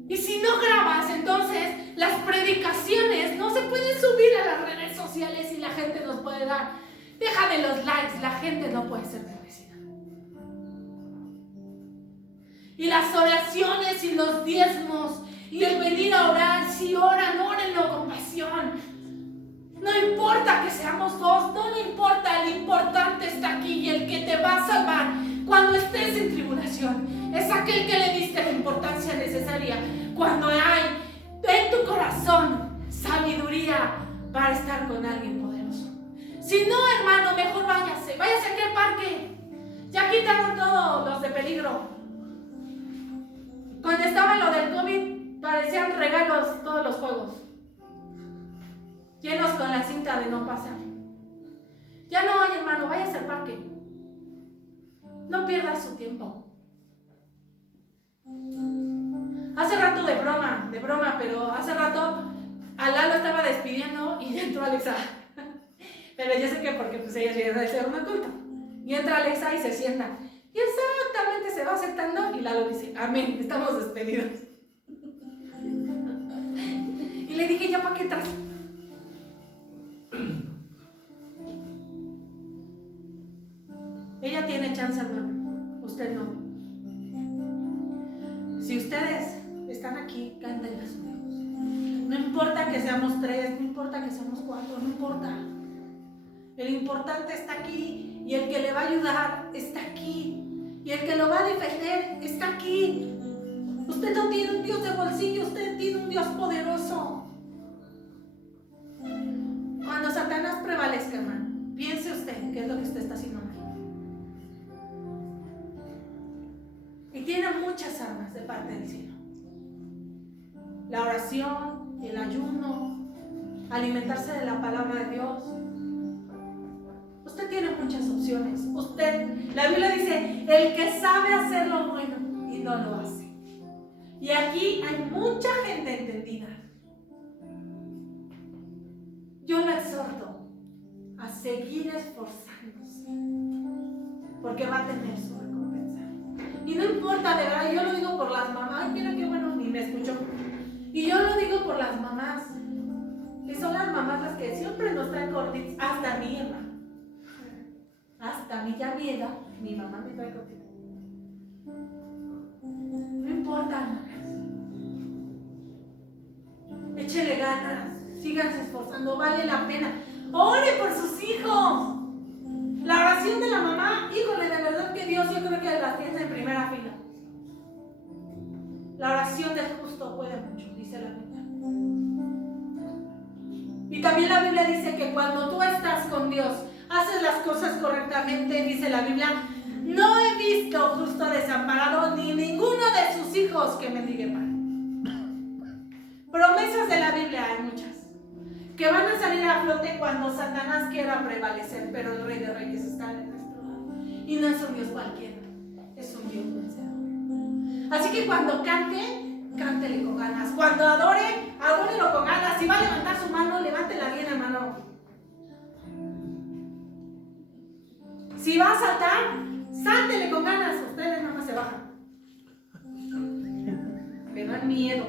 Y si no grabas, entonces las predicaciones no se pueden subir a las redes sociales y la gente nos puede dar. Deja de los likes, la gente no puede ser bendecida. Y las oraciones y los diezmos y el venir a orar, si oran, órenlo con pasión. No importa que seamos dos, no importa, el importante está aquí, y el que te va a salvar cuando estés en tribulación es aquel que le diste la importancia necesaria cuando hay en tu corazón energía para estar con alguien poderoso. Si no, hermano, mejor váyase aquí al parque. Ya quitaron todos los de peligro. Cuando estaba lo del COVID, parecían regalos todos los juegos, llenos con la cinta de no pasar. Ya no hay, hermano, váyase al parque. No pierda su tiempo. Hace rato de broma, pero hace rato a Lalo estaba despidiendo y entró Alexa. Pero yo sé que porque pues ella viene de ser una culta. Y entra Alexa y se sienta. Y exactamente se va aceptando y Lalo dice, amén, estamos despedidos. Y le dije, ¿ya para qué entras? Ella tiene chance, hermano. Usted no. Si ustedes están aquí, cántenle a su Dios. No importa que seamos 3, no importa que seamos 4, no importa. El importante está aquí y el que le va a ayudar está aquí. Y el que lo va a defender está aquí. Usted no tiene un Dios de bolsillo, usted tiene un Dios poderoso. Cuando Satanás prevalezca, hermano, piense usted qué es lo que usted está haciendo mal. Y tiene muchas armas de parte del cielo. La oración, el ayuno, alimentarse de la palabra de Dios. Usted tiene muchas opciones. La Biblia dice, el que sabe hacer lo bueno y no lo hace. Y aquí hay mucha gente entendida. Yo lo exhorto a seguir esforzándose, porque va a tener su recompensa. Y no importa, de verdad, yo lo digo por las mamás. Ay, mira qué bueno, ni me escuchó. Y yo lo digo por las mamás, que son las mamás las que siempre nos traen cortitas, hasta mi hermano. Hasta mi ya mi edad, mi mamá me trae cortitas. No importa, hermanas. Échele ganas, síganse esforzando, vale la pena. Ore por sus hijos. La oración de la mamá, híjole, de verdad que Dios yo creo que las tiene en primera fila. La oración del justo puede mucho, dice la Biblia. Y también la Biblia dice que cuando tú estás con Dios, haces las cosas correctamente, dice la Biblia, no he visto justo desamparado ni ninguno de sus hijos que mendigue pan. Promesas de la Biblia hay muchas, que van a salir a flote cuando Satanás quiera prevalecer, pero el Rey de Reyes está de nuestro lado. Y no es un Dios cualquiera, es un Dios vencedor. Así que cuando cante, cántele con ganas. Cuando adore, adórelo con ganas. Si va a levantar su mano, levántela bien, hermano. Si va a saltar, sáltele con ganas. Ustedes nada más se bajan. Me dan miedo.